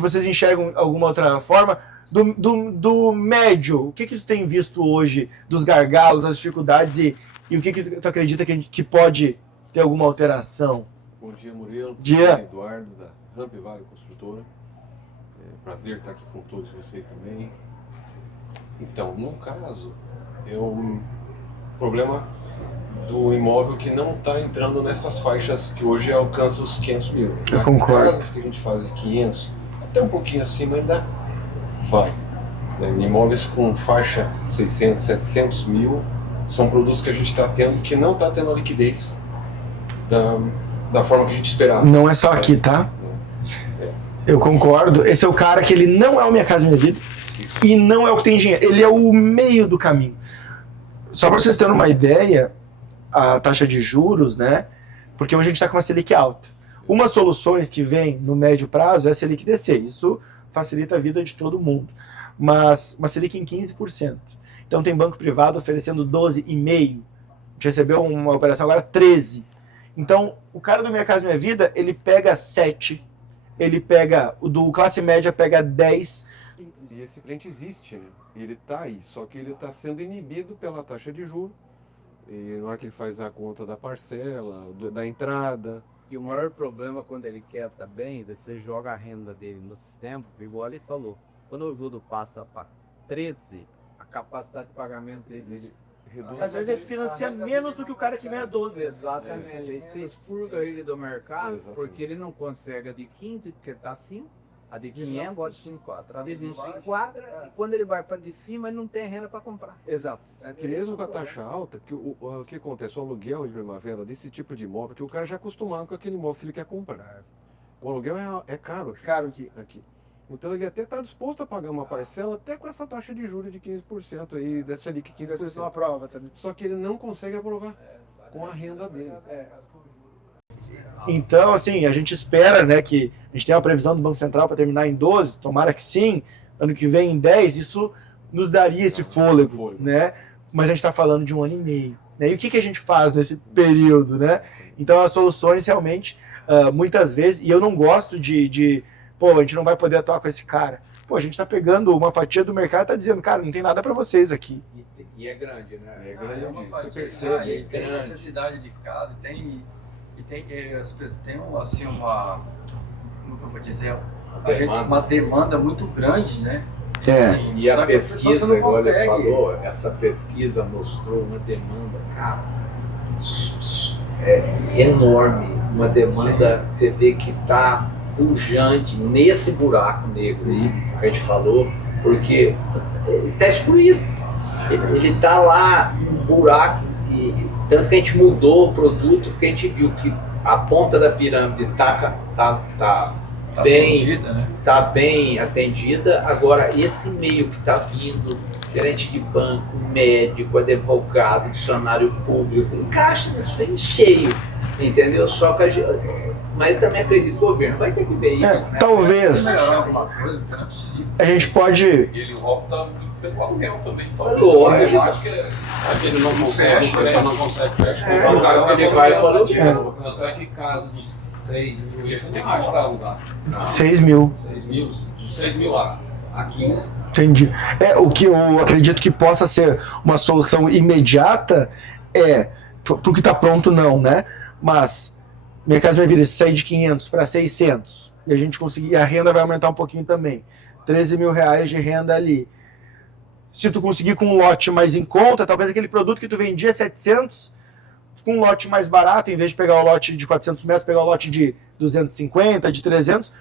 vocês enxergam alguma outra forma. Do médio, o que tu tem visto hoje dos gargalos, as dificuldades e o que tu acredita que pode ter alguma alteração? Bom dia, Murilo. Dia. Eduardo, da Ramp Vale Construtora. Prazer estar aqui com todos vocês também. Então, no caso, é o problema do imóvel que não está entrando nessas faixas que hoje alcançam os 500 mil. Eu concordo. Casas que a gente faz de 500, até um pouquinho acima ainda vai. Imóveis com faixa 600, 700 mil são produtos que a gente está tendo que não está tendo a liquidez da forma que a gente esperava. Não é só aqui, tá? Eu concordo. Esse é o cara que ele não é o Minha Casa Minha Vida e não é o que tem dinheiro. Ele é o meio do caminho. Só para vocês terem uma ideia, a taxa de juros, né? Porque hoje a gente está com uma Selic alta. Uma soluções que vem no médio prazo é a Selic descer. Isso facilita a vida de todo mundo. Mas uma Selic em 15%. Então tem banco privado oferecendo 12,5%. A gente recebeu uma operação agora 13%. Então o cara do Minha Casa Minha Vida, ele pega 7%. Ele pega, o do classe média pega 10%. E esse cliente existe, né? Ele está aí, só que ele está sendo inibido pela taxa de juros. E na hora que ele faz a conta da parcela, da entrada. E o maior problema quando ele quer também, você joga a renda dele no sistema, igual ele falou. Quando o juro passa para 13, a capacidade de pagamento dele Reduz. Às vezes ele financia menos do que o cara que ganha 12%. Exatamente. Aí você expurga ele do mercado, Exatamente. porque ele não consegue a de 15, porque está 5, A de 500 pode se enquadrar. a de 20 se enquadra, e quando ele vai para de cima, ele não tem renda para comprar. Exato. Que mesmo com a taxa alta, que o que acontece? O aluguel de primavera desse tipo de imóvel, que o cara já é acostumado com aquele imóvel que ele quer comprar. O aluguel é caro. Caro aqui. Então ele até está disposto a pagar uma parcela, até com essa taxa de juros de 15% aí, dessa ali que 15%. aprova também. Só que ele não consegue aprovar com a renda dele. Então, assim, a gente espera, né, que a gente tem uma previsão do Banco Central para terminar em 12, tomara que sim, ano que vem em 10, isso nos daria esse fôlego, né? Mas a gente está falando de 1 ano e meio, né? E o que a gente faz nesse período, né? Então, as soluções realmente, muitas vezes, e eu não gosto pô, a gente não vai poder atuar com esse cara. Pô, a gente está pegando uma fatia do mercado e está dizendo, cara, não tem nada para vocês aqui. E é grande, né? É grande, uma você fatia, percebe. e tem necessidade de casa, tem as pessoas têm assim uma, como que eu vou dizer, uma demanda muito grande, né? Assim, E a só que pesquisa, não igual ele consegue. falou, essa pesquisa mostrou uma demanda, cara, enorme. Uma demanda, você vê que tá pujante nesse buraco negro aí, que a gente falou, porque ele tá excluído. Ele tá lá no buraco, e tanto que a gente mudou o produto, porque a gente viu que a ponta da pirâmide tá bem atendida, né? tá bem atendida. Agora, esse meio que está vindo, gerente de banco, médico, advogado, funcionário público, encaixa nisso aí cheio, entendeu? Só que mas eu também acredito que o governo vai ter que ver isso, né? Talvez Melhorar alguma coisa, porque não é possível. a gente pode... E ele opta pelo aluguel também. Talvez Lógico. a matemática acho que ele não consegue, ele não consegue fechar. É, No caso ele dele vai vai para o aluguel. Tanto é que caso de 6 mil, você tem mais para alugar. 6 mil. 6 mil, de 6 mil a 15. Entendi. O que eu acredito que possa ser uma solução imediata pro que está pronto não, né? Mas Minha Casa Minha Vida, se sair de 500 para 600 e a gente conseguir, a renda vai aumentar um pouquinho também. 13 mil reais de renda ali. Se tu conseguir com um lote mais em conta, talvez aquele produto que tu vendia 700, com um lote mais barato, em vez de pegar o lote de 400 metros, pegar o lote de 250, de 300,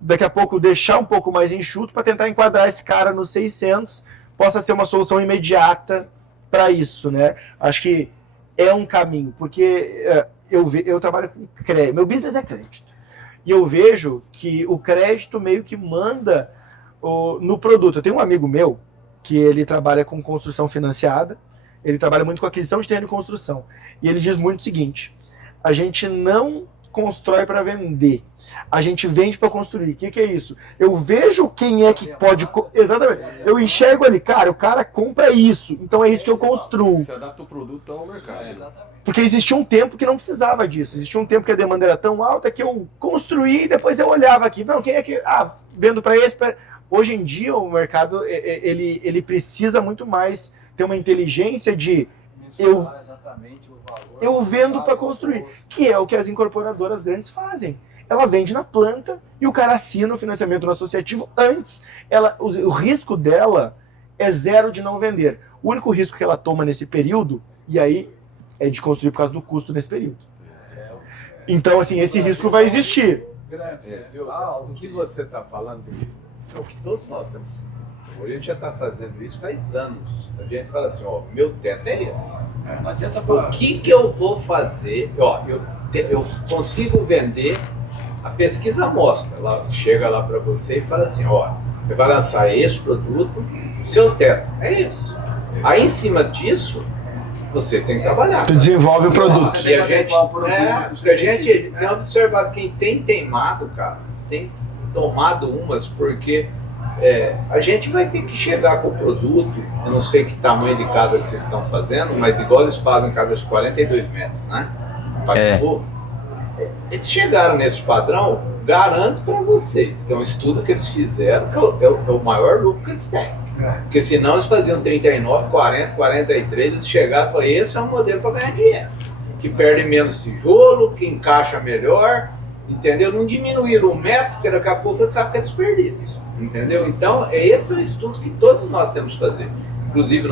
daqui a pouco deixar um pouco mais enxuto para tentar enquadrar esse cara nos 600, possa ser uma solução imediata para isso, né? Acho que é um caminho, porque eu trabalho com crédito, meu business é crédito, e eu vejo que o crédito meio que manda no produto. Eu tenho um amigo meu que ele trabalha com construção financiada, ele trabalha muito com aquisição de terreno e construção, e ele diz muito o seguinte: a gente não constrói para vender, a gente vende para construir. O que é isso? Eu vejo quem é que pode... Exatamente. Eu enxergo ali, cara, o cara compra isso, então é isso que eu construo. Você adapta o produto ao mercado. Porque existia um tempo que não precisava disso. Existia um tempo que a demanda era tão alta que eu construí e depois eu olhava aqui. Não, quem é que... vendo para esse... Hoje em dia o mercado, ele precisa muito mais ter uma inteligência de... Exatamente o valor. Eu vendo para construir, que é o que as incorporadoras grandes fazem. Ela vende na planta e o cara assina o financiamento no associativo antes. O risco dela é zero de não vender. O único risco que ela toma nesse período, e aí é de construir por causa do custo nesse período. Então, assim, esse risco vai existir. O que você está falando é o que todos nós temos. A gente já está fazendo isso faz anos. A gente fala assim, ó, meu teto é esse. Não adianta O que eu vou fazer? Ó, eu consigo vender. A pesquisa mostra, chega lá para você e fala assim, ó, você vai lançar esse produto, o seu teto é isso. Aí em cima disso, vocês têm que trabalhar. Tu desenvolve o produto. E a gente tem observado, quem tem teimado, cara, tem tomado umas, porque a gente vai ter que chegar com o produto, eu não sei que tamanho de casa que vocês estão fazendo, mas igual eles fazem casas de 42 metros, né? Eles chegaram nesse padrão, garanto para vocês, que é um estudo que eles fizeram, que é o maior lucro que eles têm. Porque senão eles faziam 39, 40, 43, eles chegaram e falaram, esse é um modelo para ganhar dinheiro. Que perde menos tijolo, que encaixa melhor, entendeu? Não diminuíram o metro, porque daqui a pouco você sabe que é desperdício, entendeu? Então, esse é um estudo que todos nós temos que fazer. Inclusive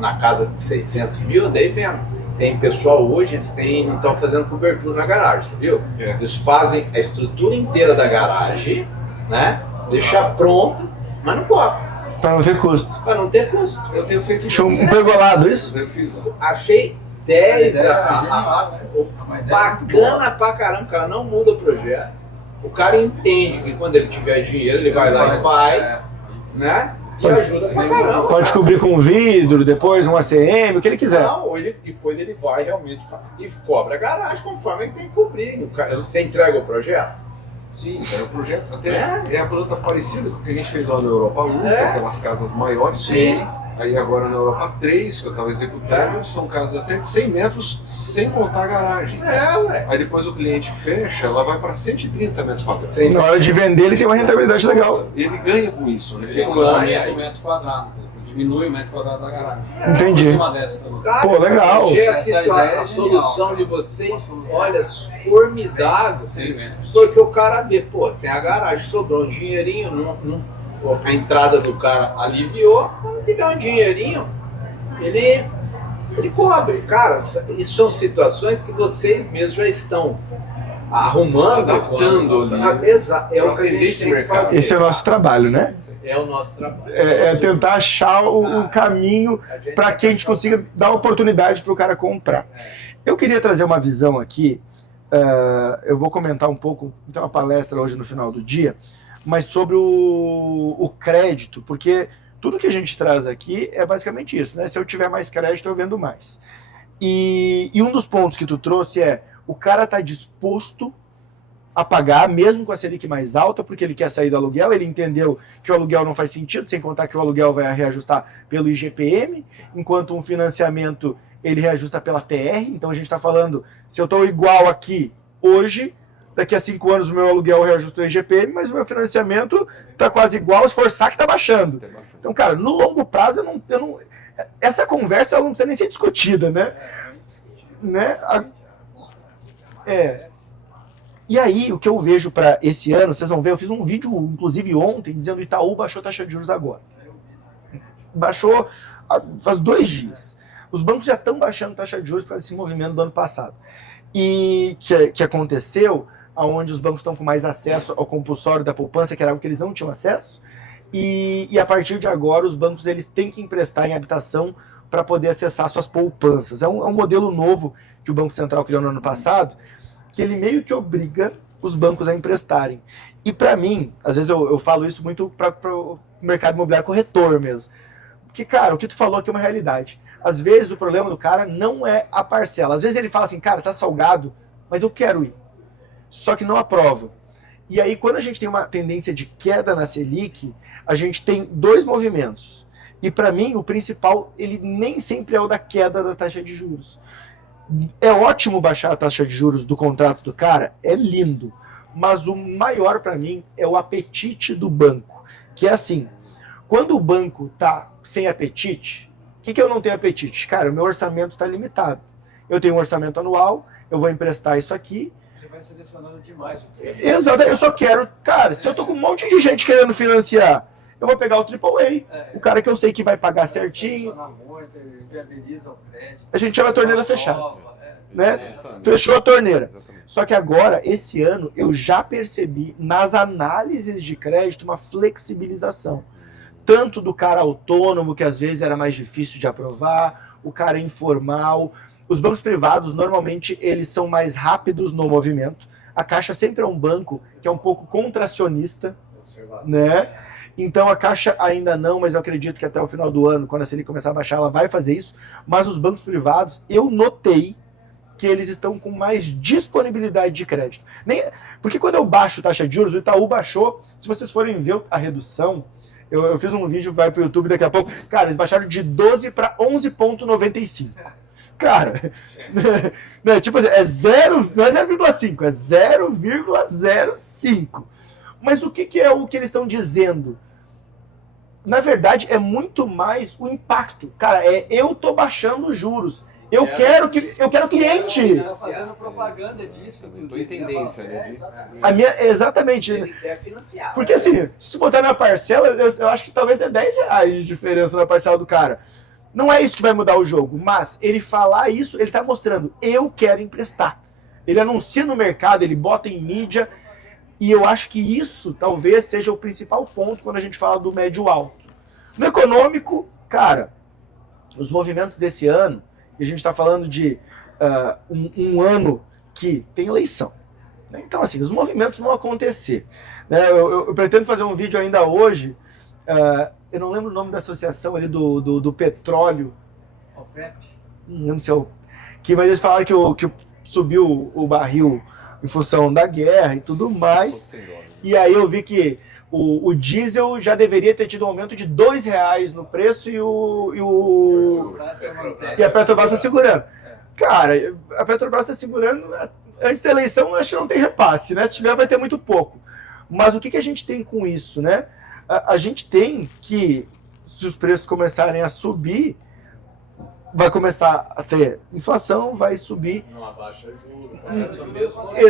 na casa de 600 mil, daí vendo. Tem pessoal hoje, não estão fazendo cobertura na garagem, você viu? Eles fazem a estrutura inteira da garagem né? Deixar pronto, mas não cobra. Pra não ter custo. Pra não ter custo. Eu tenho feito Deixa um pergolado isso? Eu fiz lá. Achei 10 ideia é genial, né? Uma ideia bacana pra caramba. O cara não muda o projeto. O cara entende que quando ele tiver dinheiro, ele vai lá e faz, né? E ajuda pra caramba. Pode cobrir com vidro, depois um ACM, o que ele quiser. Não, ou depois ele vai realmente e cobra a garagem conforme ele tem que cobrir. Você entrega o projeto? Sim, é um projeto. Até é a planta parecida com o que a gente fez lá na Europa 1, É. que é aquelas casas maiores. Sim. Aí agora na Europa 3, que eu estava executando, são casas até de 100 metros, sem contar a garagem. Ué. Aí depois o cliente fecha, ela vai para 130 metros quadrados. Sim. Na hora de vender, ele tem uma rentabilidade legal. Ele ganha com isso, né? Fica Fica ganha, um metro quadrado, diminui o metro quadrado da garagem. Entendi. Uma dessa também. Cara, Pô, legal. achei Essa ideia a é solução genial. de vocês, olha, formidável. Sim. Porque o cara vê, pô, tem a garagem, sobrou um dinheirinho, pô, a entrada do cara aliviou, quando tiver um dinheirinho, ele cobre. Cara, isso são situações que vocês mesmos já estão arrumando. Adaptando ali, né? Exato. É o Pra que a atender gente esse tem que mercado. fazer. Esse é o nosso trabalho, né? É o nosso trabalho. É tentar achar o caminho A gente para que a gente consiga dar oportunidade para o cara comprar. Eu queria trazer uma visão aqui, eu vou comentar um pouco, tem uma palestra hoje no final do dia, mas sobre o crédito, porque tudo que a gente traz aqui é basicamente isso, né? Se eu tiver mais crédito, eu vendo mais. E um dos pontos que tu trouxe é, o cara tá disposto a pagar, mesmo com a Selic mais alta, porque ele quer sair do aluguel, ele entendeu que o aluguel não faz sentido, sem contar que o aluguel vai reajustar pelo IGPM, enquanto um financiamento ele reajusta pela TR, então a gente está falando, se eu estou igual aqui hoje, daqui a 5 anos o meu aluguel reajusta o IGPM, mas o meu financiamento está quase igual, se forçar que está baixando. Então, cara, no longo prazo, essa conversa ela não precisa nem ser discutida, né? E aí, o que eu vejo para esse ano, vocês vão ver, eu fiz um vídeo, inclusive ontem, dizendo que o Itaú baixou a taxa de juros agora. Baixou faz 2 dias. Os bancos já estão baixando taxa de juros para esse movimento do ano passado. E que aconteceu, onde os bancos estão com mais acesso ao compulsório da poupança, que era algo que eles não tinham acesso, e a partir de agora os bancos eles têm que emprestar em habitação para poder acessar suas poupanças. É um modelo novo que o Banco Central criou no ano passado, que ele meio que obriga os bancos a emprestarem. E para mim, às vezes eu falo isso muito para o mercado imobiliário corretor mesmo. Porque, cara, o que tu falou aqui é uma realidade. Às vezes o problema do cara não é a parcela. Às vezes ele fala assim, cara, tá salgado, mas eu quero ir. Só que não aprova. E aí, quando a gente tem uma tendência de queda na Selic, a gente tem 2 movimentos. E para mim, o principal, ele nem sempre é o da queda da taxa de juros. É ótimo baixar a taxa de juros do contrato do cara, é lindo. Mas o maior para mim é o apetite do banco. Que é assim, quando o banco tá sem apetite, o que eu não tenho apetite? Cara, o meu orçamento está limitado. Eu tenho um orçamento anual, eu vou emprestar isso aqui. Ele vai selecionando demais. Exato, eu só quero... Cara, se eu tô com um monte de gente querendo financiar, eu vou pegar o AAA, o cara que eu sei que vai pagar certinho. Muito, ele viabiliza o crédito. A gente chama a torneira fechada, né? Fechou a torneira. Só que agora, esse ano, eu já percebi nas análises de crédito uma flexibilização. Tanto do cara autônomo, que às vezes era mais difícil de aprovar, o cara informal. Os bancos privados, normalmente, eles são mais rápidos no movimento. A Caixa sempre é um banco que é um pouco contracionista, né? Então a Caixa ainda não, mas eu acredito que até o final do ano, quando a Selic começar a baixar, ela vai fazer isso. Mas os bancos privados, eu notei que eles estão com mais disponibilidade de crédito. Porque quando eu baixo taxa de juros, o Itaú baixou, se vocês forem ver a redução, eu fiz um vídeo, vai pro YouTube daqui a pouco, cara, eles baixaram de 12 para 11,95. Cara, né, tipo assim, não é 0,5, é 0,05. Mas o que é o que eles estão dizendo? Na verdade, é muito mais o impacto. Cara, eu tô baixando os juros. Eu quero cliente. Tá fazendo propaganda disso. Tô em tendência, né? Exatamente. Ele quer financiar. Porque assim, se botar na parcela, eu acho que talvez dê R$10 de diferença na parcela do cara. Não é isso que vai mudar o jogo, mas ele falar isso, ele tá mostrando, eu quero emprestar. Ele anuncia no mercado, ele bota em mídia. E eu acho que isso talvez seja o principal ponto quando a gente fala do médio alto. No econômico, cara, os movimentos desse ano, e a gente está falando de um ano que tem eleição. Né? Então, assim, os movimentos vão acontecer. Né? Eu pretendo fazer um vídeo ainda hoje, eu não lembro o nome da associação ali do petróleo. OPEP? Não lembro se é o... mas eles falaram que subiu o barril em função da guerra e tudo mais. E aí eu vi que o diesel já deveria ter tido um aumento de R$2 no preço e a Petrobras está segurando. Cara, a Petrobras está segurando, antes da eleição acho que não tem repasse, né? Se tiver vai ter muito pouco. Mas o que a gente tem com isso, né? A gente tem que, se os preços começarem a subir, vai começar a ter inflação, vai subir. Não abaixa juros, vai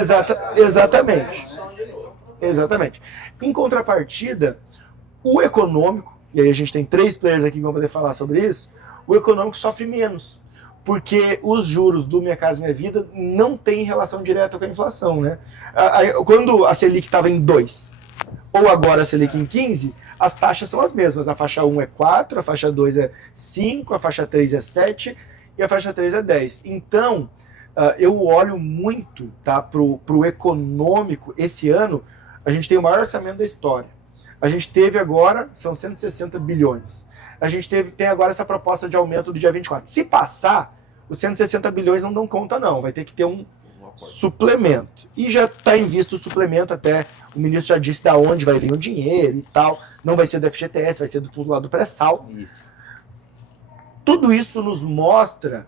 Exatamente. Exatamente. Em contrapartida, o econômico, e aí a gente tem 3 players aqui que vão poder falar sobre isso, o econômico sofre menos, porque os juros do Minha Casa Minha Vida não têm relação direta com a inflação, né? Quando a Selic estava em 2, ou agora a Selic em 15, as taxas são as mesmas. A faixa 1 é 4, a faixa 2 é 5, a faixa 3 é 7 e a faixa 3 é 10. Então, eu olho muito, tá, pro econômico. Esse ano, a gente tem o maior orçamento da história. A gente teve agora, são 160 bilhões. A gente tem agora essa proposta de aumento do dia 24. Se passar, os 160 bilhões não dão conta, não. Vai ter que ter um suplemento. E já está em vista o suplemento, até o ministro já disse da onde vai vir o dinheiro e tal. Não vai ser do FGTS, vai ser do fundo lá do pré-sal. Tudo isso nos mostra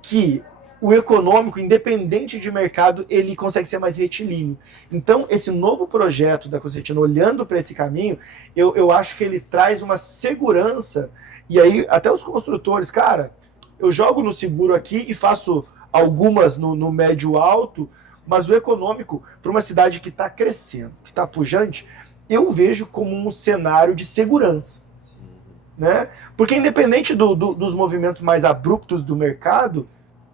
que o econômico, independente de mercado, ele consegue ser mais retilíneo. Então, esse novo projeto da Concertina, olhando para esse caminho, eu acho que ele traz uma segurança, e aí até os construtores, cara, eu jogo no seguro aqui e faço algumas no médio alto, mas o econômico, para uma cidade que está crescendo, que está pujante, eu vejo como um cenário de segurança. Né? Porque independente dos movimentos mais abruptos do mercado,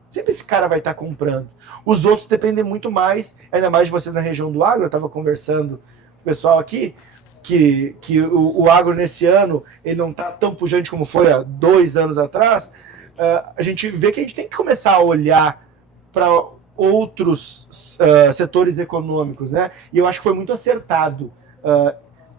sempre esse cara vai estar comprando. Os outros dependem muito mais, ainda mais de vocês na região do agro. Eu estava conversando com o pessoal aqui, que o agro nesse ano ele não está tão pujante como foi há 2 anos atrás. A gente vê que a gente tem que começar a olhar para outros setores econômicos, né? E eu acho que foi muito acertado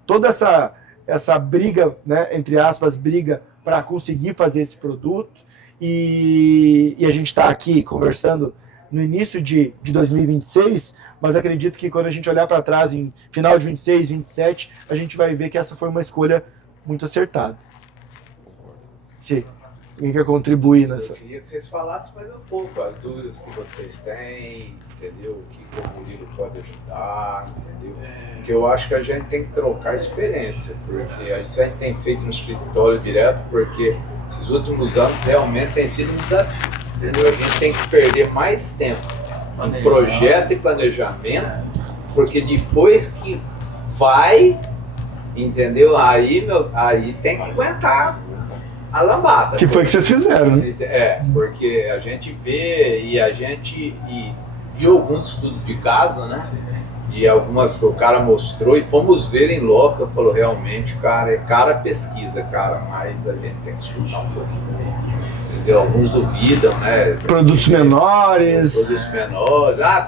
toda essa briga, né, entre aspas, briga para conseguir fazer esse produto. E a gente está aqui conversando no início de 2026, mas acredito que quando a gente olhar para trás em final de 26, 27, a gente vai ver que essa foi uma escolha muito acertada. Sim. Quem quer contribuir nessa? Eu queria que vocês falassem mais um pouco as dúvidas que vocês têm, entendeu? O que o Murilo pode ajudar, entendeu? Porque eu acho que a gente tem que trocar experiência, porque a gente tem feito no escritório direto, porque esses últimos anos realmente tem sido um desafio, entendeu? A gente tem que perder mais tempo em projeto e planejamento, porque depois que vai, entendeu? Aí tem que aguentar a lambada. Que foi que vocês fizeram, né? Porque a gente vê e viu alguns estudos de caso, né? E algumas que o cara mostrou e fomos ver em loco, falou realmente, cara pesquisa, cara, mas a gente tem que escutar um pouquinho, entendeu? Alguns duvidam, né? Produtos menores.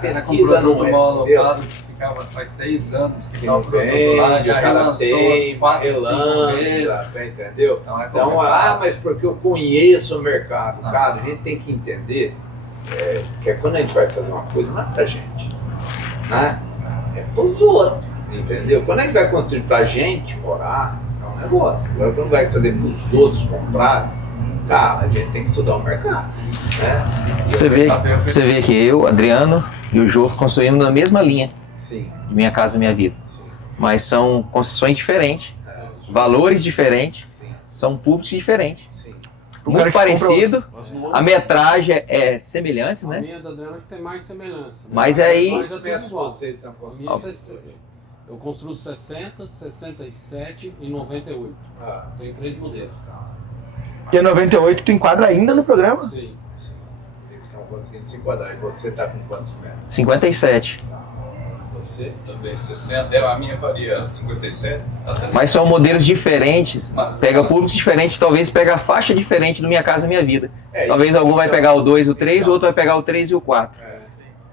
Pesquisa não é. Alocado que ficava faz 6 anos que tá o produto lá, já relançou 4, 5 meses. Entendeu? Então, mas porque eu conheço o mercado. Cara, a gente tem que entender que quando a gente vai fazer uma coisa, não é pra gente, né? É pros outros, entendeu? Quando a gente vai construir pra gente morar, é um negócio. Agora, quando vai fazer pros outros comprar, cara, a gente tem que estudar o mercado, né? Você vê que eu, Adriano e o Jô construímos na mesma linha. Sim. De Minha Casa Minha Vida. Sim. Mas são construções diferentes, valores diferentes, são públicos diferentes. Sim. Muito parecido, a metragem é semelhante, né? A minha da Adriana tem mais semelhança. Né? Mas aí... Mas eu tenho igual. Vocês estão Eu construo 60, 67 e 98. Tem 3 modelos. E a 98 tu enquadra ainda no programa? Sim. Eles estão conseguindo se enquadrar. E você está com quantos metros? 57. Você? Também 60. A minha varia 57 até 60. Mas são modelos diferentes, pega públicos diferentes, talvez pega a faixa diferente do Minha Casa Minha Vida. Talvez algum vai pegar o 2 e o 3, o outro vai pegar o 3 e o 4.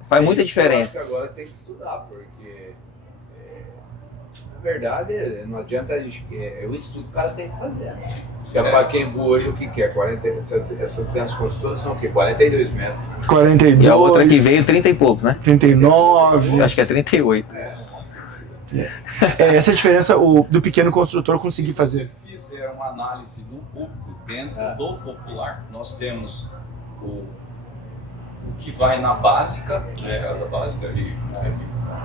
Faz muita diferença. Eu acho que agora tem que estudar, porque na verdade não adianta a gente. O estudo que o cara tem que fazer. Se a Pacaembu hoje o que é? 40, essas grandes construtoras são o quê? 42 metros. 42. E a outra que veio 30 e poucos, né? 39. Acho que é 38. Essa é a diferença do pequeno construtor conseguir fazer. Se fizer uma análise do público dentro do popular, nós temos o que vai na básica, né, casa básica ali,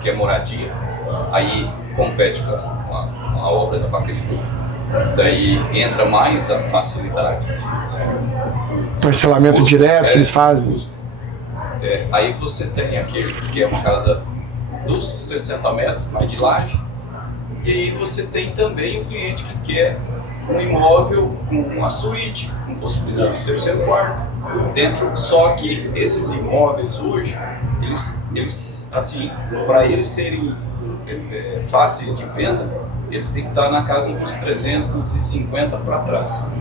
que é moradia, aí compete com a obra da Pacaembu. Daí entra mais a facilidade. Parcelamento direto que eles fazem. Aí você tem aquele que é uma casa dos 60 metros, mais de laje. E aí você tem também o cliente que quer um imóvel com uma suíte, com possibilidade de terceiro quarto. Dentro, só que esses imóveis hoje, eles assim, para eles serem fáceis de venda, eles têm que estar na casa dos 350 para trás.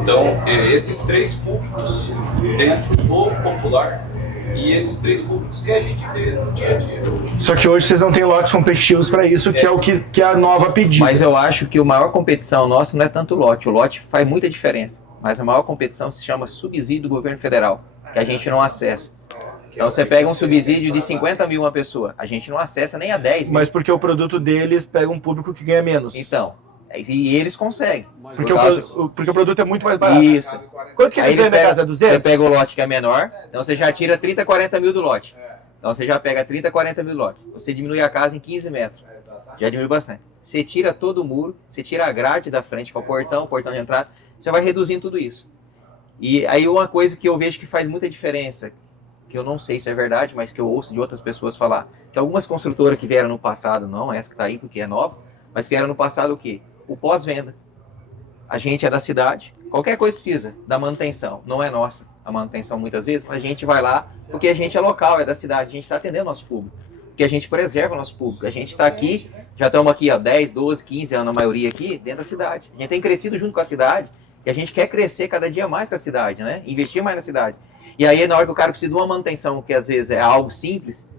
Então, esses três públicos dentro do popular e esses três públicos que a gente vê no dia a dia. Só que hoje vocês não têm lotes competitivos para isso, que é o que a nova pedida. Mas eu acho que a maior competição nossa não é tanto o lote faz muita diferença. Mas a maior competição se chama subsídio do governo federal, que a gente não acessa. Então você pega um subsídio de 50 mil uma pessoa, a gente não acessa nem a 10 mil. Mas porque o produto deles pega um público que ganha menos. Então, e eles conseguem. Porque o produto é muito mais barato. Isso. Quanto que eles ganham na casa? 200? Você pega o lote que é menor, então você já tira 30, 40 mil do lote. Então você já pega 30, 40 mil do lote. Você diminui a casa em 15 metros. Já diminui bastante. Você tira todo o muro, você tira a grade da frente, que é o portão de entrada, você vai reduzindo tudo isso. E aí uma coisa que eu vejo que faz muita diferença, que eu não sei se é verdade, mas que eu ouço de outras pessoas falar, que algumas construtoras que vieram no passado, não essa que está aí porque é nova, mas que vieram no passado o quê? O pós-venda. A gente é da cidade, qualquer coisa precisa da manutenção, não é nossa a manutenção muitas vezes, mas a gente vai lá porque a gente é local, é da cidade, a gente está atendendo o nosso público, porque a gente preserva o nosso público, a gente está aqui, já estamos aqui há 10, 12, 15 anos, a maioria aqui, dentro da cidade. A gente tem crescido junto com a cidade e a gente quer crescer cada dia mais com a cidade, né? Investir mais na cidade. E aí, na hora que o cara precisa de uma manutenção, que às vezes é algo simples,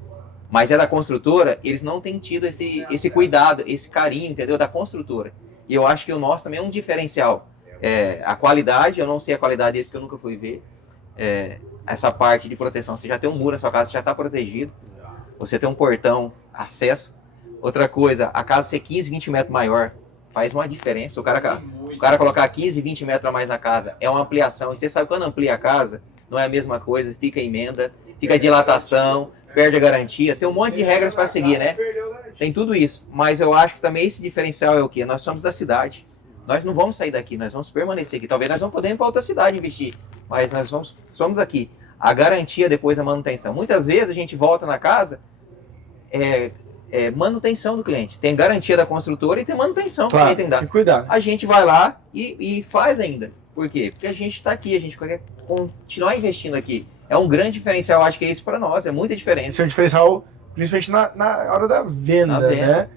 mas é da construtora, eles não têm tido esse cuidado, esse carinho, entendeu? Da construtora. E eu acho que o nosso também é um diferencial. A qualidade, eu não sei a qualidade dele, porque eu nunca fui ver. Essa parte de proteção, você já tem um muro na sua casa, você já está protegido. Você tem um portão, acesso. Outra coisa, a casa ser 15, 20 metros maior, faz uma diferença. O cara colocar 15, 20 metros a mais na casa, é uma ampliação. E você sabe, quando amplia a casa, não é a mesma coisa, fica emenda, fica dilatação, perde a garantia, tem um monte de regras para seguir, né? Tem tudo isso, mas eu acho que também esse diferencial é o quê? Nós somos da cidade, nós não vamos sair daqui, nós vamos permanecer aqui, talvez nós não podemos ir para outra cidade investir, mas nós somos daqui. A garantia depois da manutenção, muitas vezes a gente volta na casa, manutenção do cliente, tem garantia da construtora e tem manutenção, claro, que o cliente tem que dar. Tem que cuidar. A gente vai lá e faz ainda. Por quê? Porque a gente está aqui, a gente quer continuar investindo aqui. É um grande diferencial, acho que é isso para nós, é muita diferença. Isso é um diferencial, principalmente na hora da venda, né?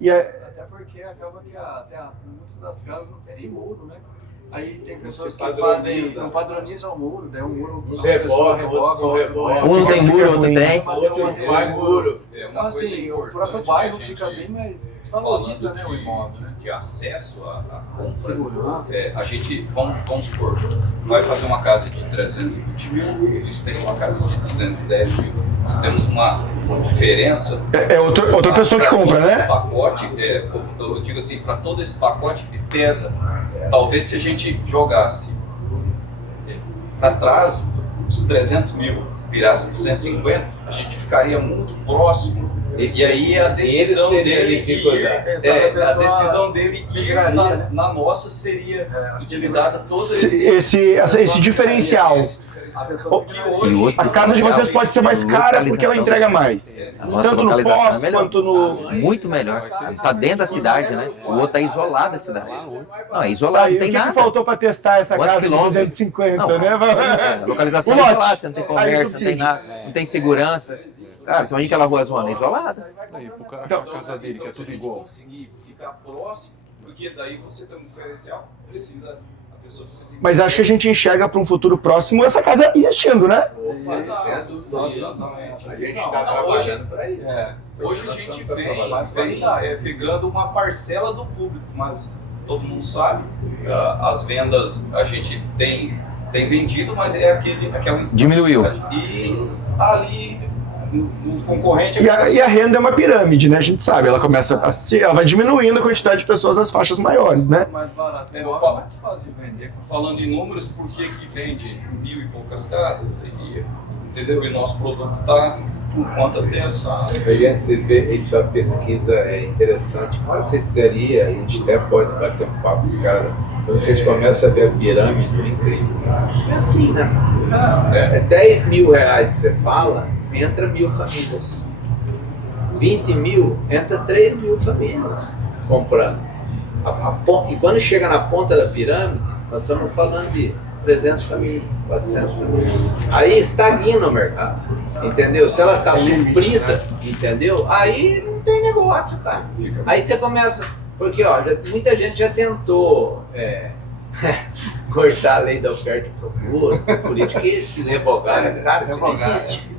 Até porque acaba que muitas das casas não tem nem muro, né? Aí tem pessoas que fazem, não padronizam o muro, daí o muro... Uns rebocam, outros não rebocam. Um não tem muro, outro tem. Outro não faz muro. Então assim, o próprio bairro fica bem mais desvaloriza, né, o imóvel, né? De acesso à compra, Segurança. a gente, vamos supor, vai fazer uma casa de 320 mil, eles têm uma casa de 210 mil. Nós temos uma diferença. Outra pessoa que compra, né? Esse pacote, eu digo assim, para todo esse pacote que pesa, talvez se a gente jogasse para trás os 300 mil, virasse 250, a gente ficaria muito próximo. E aí a decisão dele ir na nossa seria utilizada toda esse diferencial. A casa de vocês pode ser mais cara porque ela entrega mais. A nossa Tanto no localização pós é melhor. quanto no... Muito melhor. Está dentro da cidade, né? O outro está isolado da cidade. Não, é isolado, não tem o que nada. que faltou para testar essa Quantos casa de quilômetros? 250, Não, né? localização O lote. isolada, você não tem Aí, comércio, não tem subsídio. nada, não tem segurança. Cara, você imagina aquela rua zona isolada. Daí, pro cara Então, achar a casa dele, que é se a tudo gente igual. conseguir ficar próximo, porque daí você tem um diferencial. A pessoa precisa... Mas acho que a gente enxerga para um futuro próximo essa casa existindo, né? Exatamente. A gente está Não, hoje- trabalhando para isso. Hoje a gente vem pegando uma parcela do público, mas todo mundo sabe, as vendas a gente tem vendido, mas é aquela instância. Diminuiu. E ali no concorrente... E a renda é uma pirâmide, né? A gente sabe, ela começa a ser, ela vai diminuindo a quantidade de pessoas nas faixas maiores, né? Mais barato. Eu Agora falo- é mais fácil de vender. Falando em números, por que vende 1.000 e poucas casas? Entendeu? E nosso produto está por conta dessa... Gente, vocês veem, isso a pesquisa é interessante. Uma hora vocês fizerem, a gente até pode bater um papo com os caras. Vocês começam a ver a pirâmide, é incrível. É assim, né? É 10 mil reais que você fala, entra 1.000 famílias. 20 mil, entra 3 mil famílias comprando. E quando chega na ponta da pirâmide, nós estamos falando de 300 famílias, 400 famílias. Aí estagna o mercado, entendeu? Se ela está suprida, entendeu? Aí não tem negócio, cara. Aí você começa... Porque, ó, muita gente já tentou cortar a lei da oferta e procura, por isso que quis revogar. Cara, isso não existe.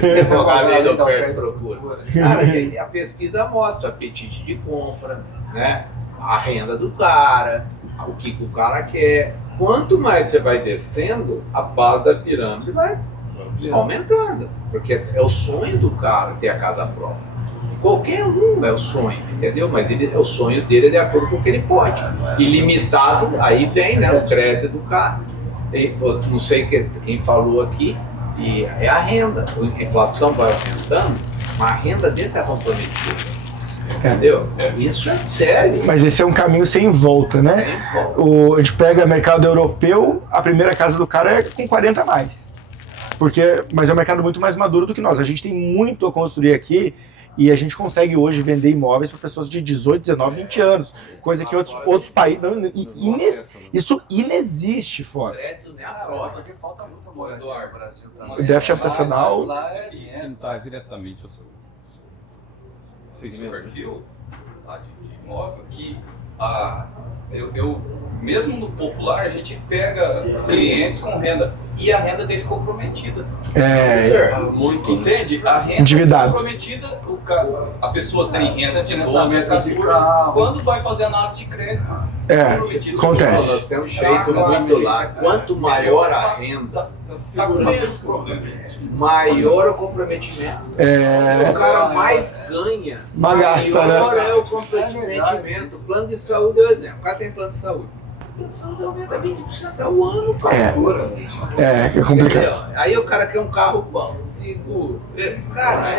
Revogar a lei da oferta e procura. Cara, gente, a pesquisa mostra o apetite de compra, né? A renda do cara, o que o cara quer. Quanto mais você vai descendo, a base da pirâmide vai aumentando. Porque é o sonho do cara ter a casa própria. Qualquer um é o sonho, entendeu? Mas o sonho dele é de acordo com o que ele pode. Ilimitado, aí vem, né, o crédito do cara. Não sei quem falou aqui, e é a renda. A inflação vai aumentando, mas a renda dele está comprometida. Entendeu? Isso é sério. Mas esse é um caminho sem volta, né? Sem volta. A gente pega mercado europeu, a primeira casa do cara é com 40 a mais. Mas é um mercado muito mais maduro do que nós. A gente tem muito a construir aqui e a gente consegue hoje vender imóveis para pessoas de 18, 19, 20 anos. Coisa que outros países... Isso inexiste fora. Crédito nem a prova. Porque falta muito morador no Brasil. Tá? O déficit habitacional... Lá Quem está diretamente ao seu esse perfil lá de imóvel que mesmo no popular a gente pega clientes com renda e a renda dele comprometida. Muito. Entende? A renda Endividado. comprometida, a pessoa tem renda de 12 a 14, quando vai fazer análise de crédito. Acontece. Nós temos feito muito lá. Quanto maior a renda, Tá com menos problema. maior o comprometimento. O cara mais ganha, Bagaça, maior né? é o comprometimento. O plano de saúde é o exemplo. O cara tem plano de saúde. O plano de saúde aumenta 20% ao ano, cara. Que é complicado. Entendeu? Aí o cara quer um carro bom, seguro. Cara,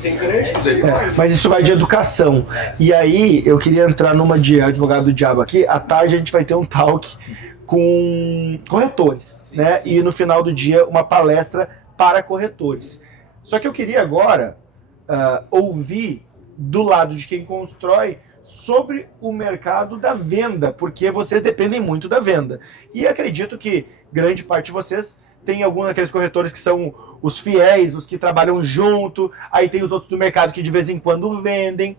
tem crédito dele. Mas isso vai de educação. E aí, eu queria entrar numa de advogado do diabo aqui. À tarde a gente vai ter um talk com corretores, né? E no final do dia, uma palestra para corretores. Só que eu queria agora ouvir do lado de quem constrói sobre o mercado da venda, porque vocês dependem muito da venda. E acredito que grande parte de vocês tem alguns daqueles corretores que são os fiéis, os que trabalham junto, aí tem os outros do mercado que de vez em quando vendem.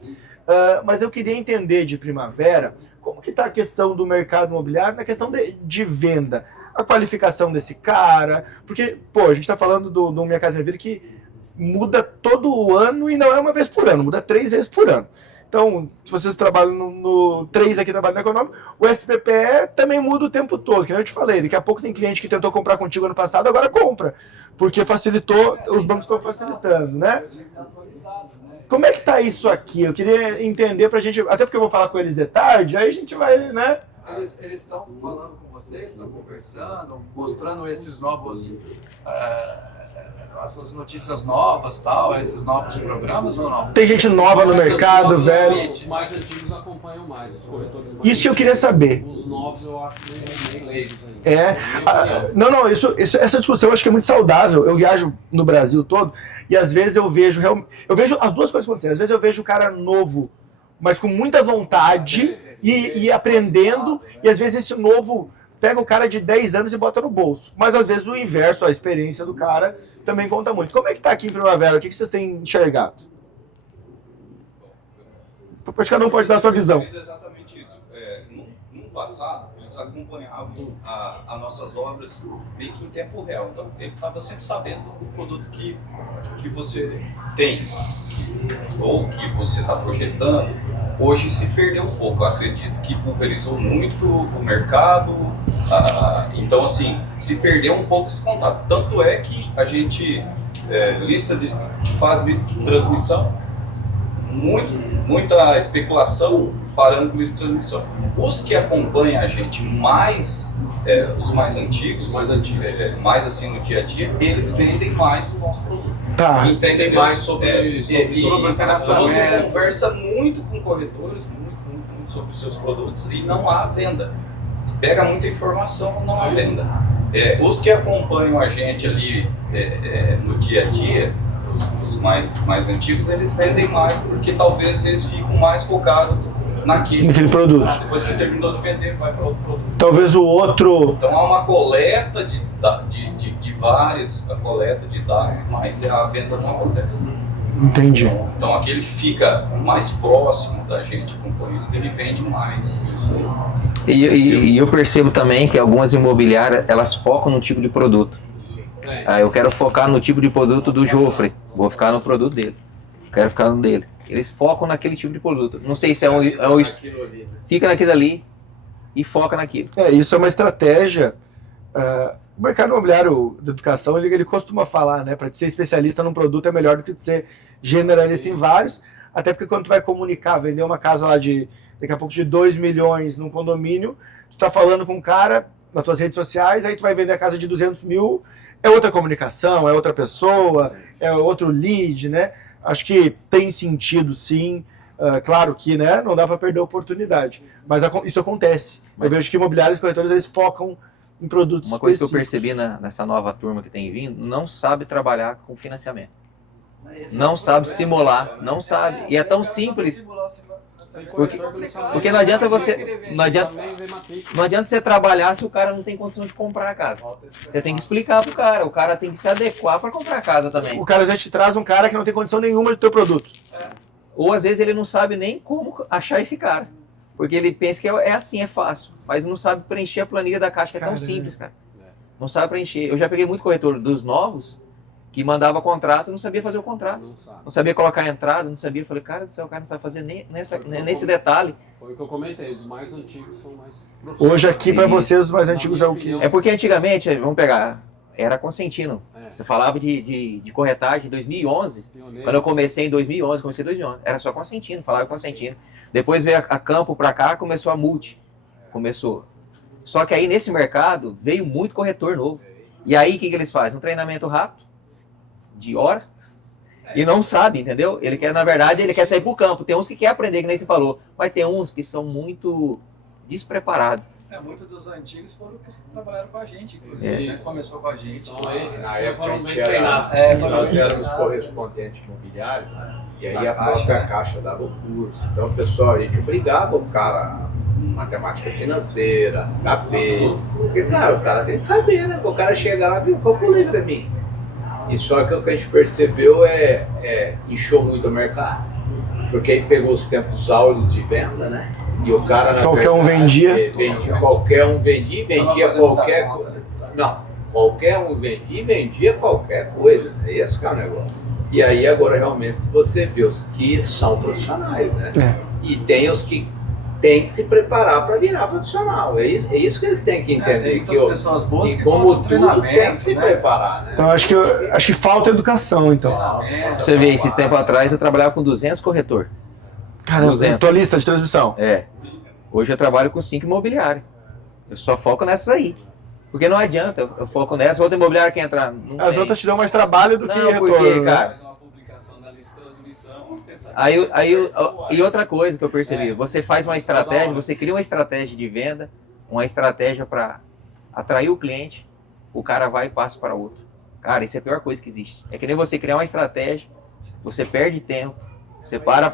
Mas eu queria entender de Primavera como que está a questão do mercado imobiliário na questão de venda. A qualificação desse cara, porque, a gente está falando do Minha Casa Minha Vida que muda todo o ano e não é uma vez por ano, muda 3 vezes por ano. Então, se vocês trabalham no 3 aqui, trabalham no econômico, o SPPE também muda o tempo todo, que nem eu te falei. Daqui a pouco tem cliente que tentou comprar contigo ano passado, agora compra, porque facilitou, os bancos estão facilitando, né? Como é que tá isso aqui? Eu queria entender pra gente, até porque eu vou falar com eles de tarde, aí a gente vai, né? Eles estão falando com vocês, estão conversando, mostrando esses novos... essas notícias novas, esses novos programas ou não? Tem gente nova no mercado, velho. Os mais antigos acompanham mais, os corretores mais Isso que eu queria saber. Os novos eu acho meio leigos ainda. Não, essa discussão eu acho que é muito saudável. Eu viajo no Brasil todo e às vezes eu vejo as duas coisas acontecendo. Às vezes eu vejo o cara novo, mas com muita vontade e aprendendo, e às vezes esse novo pega o cara de 10 anos e bota no bolso. Mas às vezes o inverso, a experiência do cara, também conta muito. Como é que tá aqui em Primavera? O que vocês têm enxergado? Depois cada um pode dar a sua visão. Exatamente isso. No passado, eles acompanhavam as nossas obras meio que em tempo real. Então, ele estava sempre sabendo do produto que você tem, ou que você está projetando. Hoje se perdeu um pouco. Eu acredito que pulverizou muito o mercado. Então, assim, se perdeu um pouco esse contato. Tanto é que a gente faz lista de transmissão, muita especulação parando com lista de transmissão. Os que acompanham a gente os mais antigos, mais assim no dia a dia, eles vendem mais do nosso produto. Tá. Entendem mais sobre Você conversa muito com corretores, muito sobre os seus produtos e não há venda. Pega muita informação, não há venda. Os que acompanham a gente ali no dia a dia, os mais antigos, eles vendem mais porque talvez eles ficam mais focados naquele produto. Depois que terminou de vender, vai para outro produto. Talvez o outro... Então há uma coleta de vários, a coleta de dados, mas a venda não acontece. Entendi. Então aquele que fica mais próximo da gente acompanhando, ele vende mais. Isso aí. E eu percebo também que algumas imobiliárias, elas focam no tipo de produto. Eu quero focar no tipo de produto do Jofre, vou ficar no produto dele. Quero ficar no dele. Eles focam naquele tipo de produto. Não sei se fica naquilo ali e foca naquilo. Isso é uma estratégia. O mercado imobiliário de educação, ele costuma falar, né? Para ser especialista num produto é melhor do que ser generalista em vários. Até porque quando tu vai comunicar, vender uma casa lá daqui a pouco de 2 milhões num condomínio, tu tá falando com um cara nas tuas redes sociais, aí tu vai vender a casa de 200 mil, é outra comunicação, é outra pessoa, é outro lead, né? Acho que tem sentido, sim. Claro que, né, não dá para perder a oportunidade. Mas isso acontece. Eu vejo que imobiliários e corretores, eles focam em produtos Uma coisa específicos. que eu percebi nessa nova turma que tem vindo, não sabe trabalhar com financiamento. Não sabe simular, não sabe. E é tão simples. Porque não adianta você trabalhar se o cara não tem condição de comprar a casa. Você tem que explicar pro cara, o cara tem que se adequar para comprar a casa também. O cara já te traz um cara que não tem condição nenhuma de ter produto. Ou às vezes ele não sabe nem como achar esse cara. Porque ele pensa que é assim, é fácil. Mas não sabe preencher a planilha da caixa, que é tão simples, cara. Não sabe preencher. Eu já peguei muito corretor dos novos que mandava contrato, não sabia fazer o contrato. Não sabia colocar a entrada, não sabia. Eu falei, cara do céu, o cara não sabe fazer nem nesse detalhe. Foi o que eu comentei, os mais antigos são mais Hoje aqui para vocês os mais antigos é o quê? É porque antigamente, vamos pegar, era Consentino. Você falava de corretagem em 2011. Quando eu comecei em 2011, era só Consentino, falava Consentino. Depois veio a Campo para cá, começou a Multi. Começou. Só que aí nesse mercado veio muito corretor novo. E aí o que eles fazem? Um treinamento rápido, de hora, e não sabe, entendeu? Ele quer, na verdade, ele quer sair pro campo. Tem uns que quer aprender, que nem você falou, mas tem uns que são muito despreparados. Muitos dos antigos foram que trabalharam com a gente, inclusive, né? Começou com a gente. Na época a gente nós éramos correspondentes imobiliários, e aí a própria Caixa dava o curso. Então, pessoal, a gente obrigava o cara matemática financeira, HP, porque, cara, o cara tem que saber, né? O cara chega lá e calculei pra mim. E só que o que a gente percebeu inchou muito o mercado, porque aí pegou os tempos áureos de venda, né? E o cara, qualquer um vendia. Qualquer um vendia e vendia qualquer coisa. Não, qualquer um vendia e vendia qualquer coisa. Esse que é o negócio. E aí agora realmente você vê os que são profissionais, né? E tem os que tem que se preparar para virar profissional. É isso que eles têm que entender. Tem que pessoas boas que que como tudo tem que se preparar, né? Então acho que falta educação, então. Você vê, esses tempos atrás eu trabalhava com 200 corretor. Caramba, 200. tua lista de transmissão. Hoje eu trabalho com 5 imobiliários. Eu só foco nessas aí. Porque não adianta, eu foco nessa, outra imobiliária que entra. As outras te dão mais trabalho do que retorno. Porque, cara, Faz uma publicação da lista de transmissão. e outra coisa que eu percebi, você faz uma estratégia, você cria uma estratégia de venda, uma estratégia para atrair o cliente, o cara vai e passa para outro. Cara, isso é a pior coisa que existe. É que nem você criar uma estratégia, você perde tempo, você para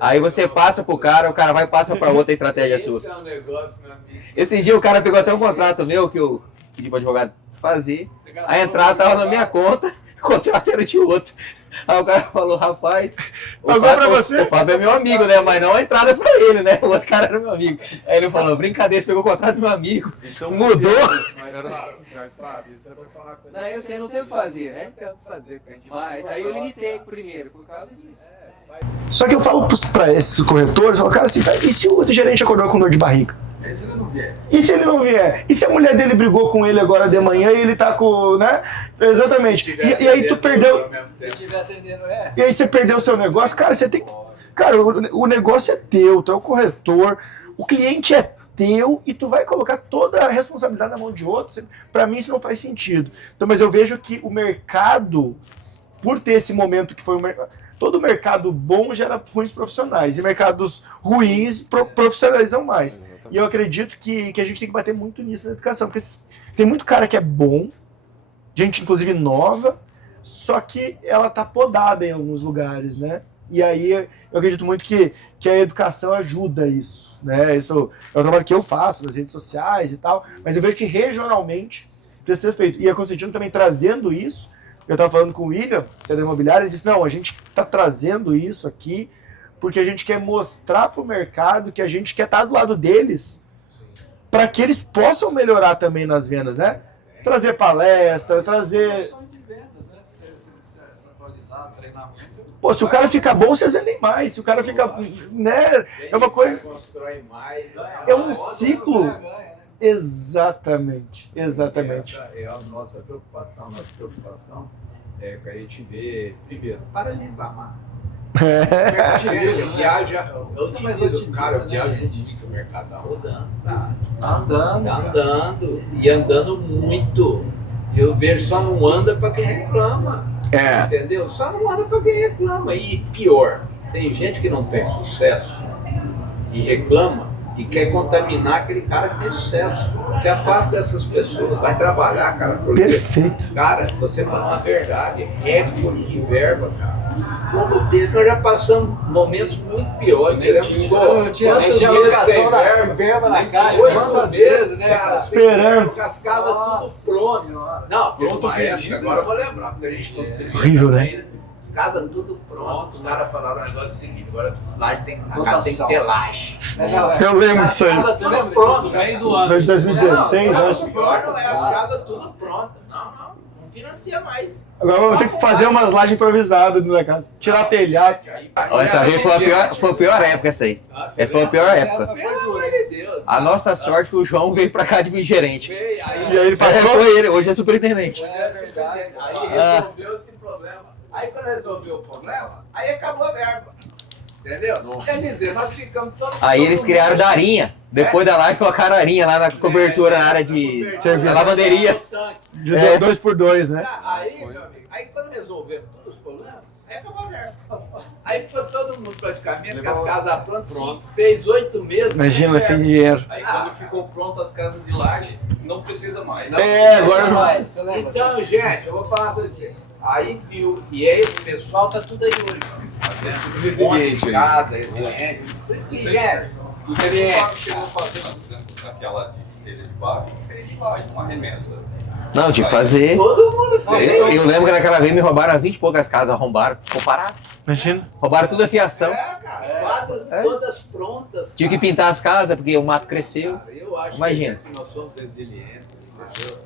Aí você passa pro cara, o cara vai e passa pra outra estratégia sua. Esse é um negócio, meu amigo. Esse dia o cara pegou até um contrato meu que eu pedi pro advogado fazer. A entrada tava na minha conta, o contrato era de outro. Aí o cara falou, rapaz, Pagou pra você? O Fábio é meu amigo, né? Mas não a entrada pra ele, né? O outro cara era meu amigo. Aí ele falou, brincadeira, você pegou o contrato do meu amigo. Então, Mudou. Mas, Fábio, isso é pra falar com Não, eu sei, não tem o que fazer, né? Não tem o que fazer, que a gente Mas aí eu limitei primeiro, por causa disso. Só que eu falo pra esses corretores, eu falo, cara, assim, tá, e se o outro gerente acordou com dor de barriga? É se ele não vier. E se ele não vier? E se a mulher dele brigou com ele agora de manhã e ele tá com, né? Exatamente. E aí tu perdeu... Se tiver atendendo, E aí você perdeu o seu negócio, cara, você tem que... Cara, o negócio é teu, tu é o corretor, o cliente é teu e tu vai colocar toda a responsabilidade na mão de outro. Pra mim isso não faz sentido. Então, mas eu vejo que o mercado, por ter esse momento que foi o mercado... Todo mercado bom gera ruins profissionais e mercados ruins profissionalizam mais. E eu acredito que a gente tem que bater muito nisso na educação, porque tem muito cara que é bom, gente inclusive nova, só que ela tá podada em alguns lugares, né? E aí eu acredito muito que a educação ajuda isso, né? Isso é o trabalho que eu faço nas redes sociais e tal, mas eu vejo que regionalmente precisa ser feito. E a Constantino também trazendo isso. Eu estava falando com o William, que é da imobiliária, ele disse, não, a gente está trazendo isso aqui porque a gente quer mostrar para o mercado que a gente quer estar do lado deles para que eles possam melhorar também nas vendas, né? Trazer palestra, trazer... Pô, se o cara fica bom, vocês vendem mais. Se o cara fica... né? É uma coisa... constrói mais. É um ciclo... Exatamente, exatamente. Essa é a nossa preocupação. Nossa preocupação é que a gente vê, primeiro, para limpar mais. Gente, viaja, eu te digo, cara, eu viajo muito o Mercadão. Tá andando. E andando muito. Eu vejo, só não anda pra quem reclama. Entendeu? Só não anda pra quem reclama. E pior, tem gente que não tem sucesso e reclama e quer contaminar aquele cara que tem sucesso. Se afasta dessas pessoas, vai trabalhar, cara. Porque, Perfeito. cara, você fala uma verdade, recorde de verba, cara. Quanto tempo nós já passamos momentos muito piores. Você lembra? Eu tinha alocação da verba na caixa, quantas vezes, né, cara? Esperando. Cascada tudo pronto. Não, pronto, agora eu vou lembrar, porque a gente construiu. Horrível, né? Escada tudo pronto. Os caras falaram um negócio seguinte: agora laje tem que ter laje. Eu lembro disso aí. Escada tudo pronto. No meio do ano. Foi em 2016, eu acho. O pior não é a escada tudo pronta. Não financia mais. Agora eu vou ter que fazer umas lajes improvisadas na minha casa. Tirar telhado. Olha, essa vez foi a pior época essa aí. Essa foi a pior época. Pelo amor de Deus. A nossa sorte é que o João veio pra cá de gerente. Aí E aí ele passou. Foi ele, hoje é superintendente. Aí resolveu esse problema. Aí quando resolveu o problema, aí acabou a verba. Entendeu? Quer dizer, nós ficamos todos... Aí eles criaram da arinha. Depois da live colocaram arinha lá na cobertura, na área de Serviço. lavanderia. De 2x2, né? Aí, meu amigo, aí quando resolvemos todos os problemas, aí acabou a verba. Aí ficou todo mundo praticamente com as casas prontas, 5, 6, 8 meses. Imagina, sem dinheiro. Aí quando ficou pronto as casas de laje, não precisa mais. Agora não. Então, gente, eu vou falar uma coisa aqui. Aí viu, e esse pessoal tá tudo aí hoje. Tá vendo? Resiliente aí. Casa, resiliente. Por isso que, gente, Se você for chegou fazendo aquela de telha de barro, fez de laje, uma remessa. Não, tinha que fazer. todo mundo fez. Eu lembro que naquela vez me roubaram as 20 e poucas casas, arrombaram, ficou parado. Imagina. Roubaram tudo a fiação. Cara, quadras todas prontas. Tive que pintar as casas porque o mato cresceu. Cara, eu acho Imagina. que nós somos resilientes, entendeu?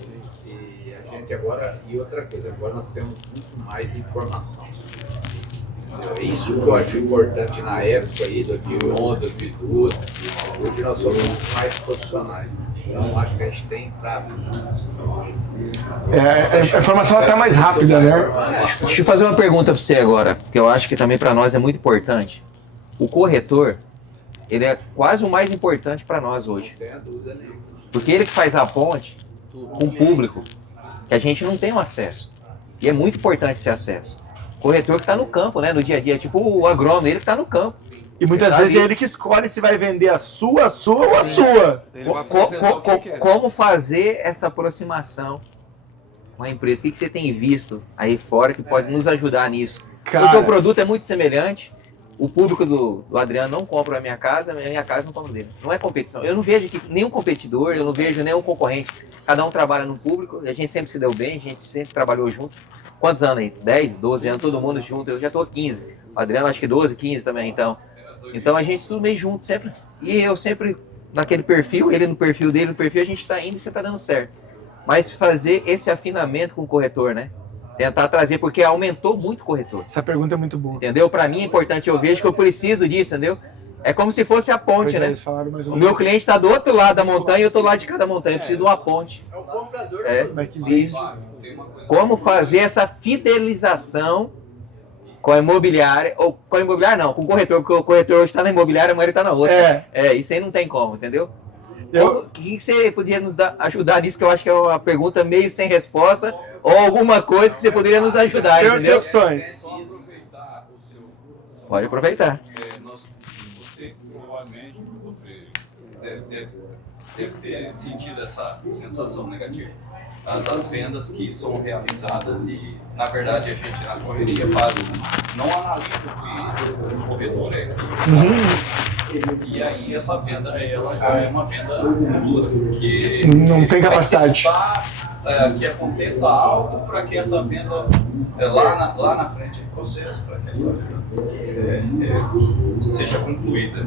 E a gente agora, e outra coisa, agora nós temos muito mais informação. Entendeu? É isso que eu acho importante na época aí, 2011, 2012. Hoje nós somos muito mais profissionais. Então acho que a gente tem pra... A informação é até mais rápida, né? Deixa eu fazer uma pergunta para você agora, que eu acho que também para nós é muito importante. O corretor, ele é quase o mais importante para nós hoje. Não tenha dúvida nenhuma. Porque ele que faz a ponte com o público, que a gente não tem o acesso. E é muito importante esse acesso. O corretor que está no campo, né, no dia a dia, tipo o agrônomo, ele que está no campo. E muitas vezes é ele que escolhe se vai vender a sua ou a sua. Ele vai apresentar o que quer. Como fazer essa aproximação com a empresa? O que você tem visto aí fora que pode nos ajudar nisso? Cara. Porque o produto é muito semelhante, o público do Adriano não compra a minha casa não compra dele. Não é competição. Eu não vejo aqui nenhum competidor, eu não vejo nenhum concorrente. Cada um trabalha no público, a gente sempre se deu bem, a gente sempre trabalhou junto. Quantos anos aí? 10, 12 anos, todo mundo junto. Eu já tô 15. O Adriano acho que 12, 15 também, Então a gente tudo meio junto sempre. E eu sempre naquele perfil, ele no perfil dele, no perfil, a gente tá indo e você tá dando certo. Mas fazer esse afinamento com o corretor, né? Tentar trazer, porque aumentou muito o corretor. Essa pergunta é muito boa. Entendeu? Para mim é importante, eu vejo que eu preciso disso, entendeu? É como se fosse a ponte, né? O meu cliente está do outro lado da montanha e eu estou lá de cada montanha. Eu preciso de uma ponte. É o comprador. Como fazer essa fidelização com a imobiliária, ou com a imobiliária não, com o corretor, porque o corretor hoje está na imobiliária, amanhã ele está na outra. Isso aí não tem como, entendeu? O que você poderia nos ajudar nisso, que eu acho que é uma pergunta meio sem resposta, ou alguma coisa que você poderia nos ajudar, entendeu? Opções. Pode aproveitar. Você provavelmente deve ter sentido essa sensação negativa das vendas que são realizadas e, na verdade, a gente na correria não analisa o corredor e aí essa venda ela já é uma venda nula, porque não tem capacidade. Que aconteça algo para que essa venda lá na frente do processo, para que essa venda seja concluída.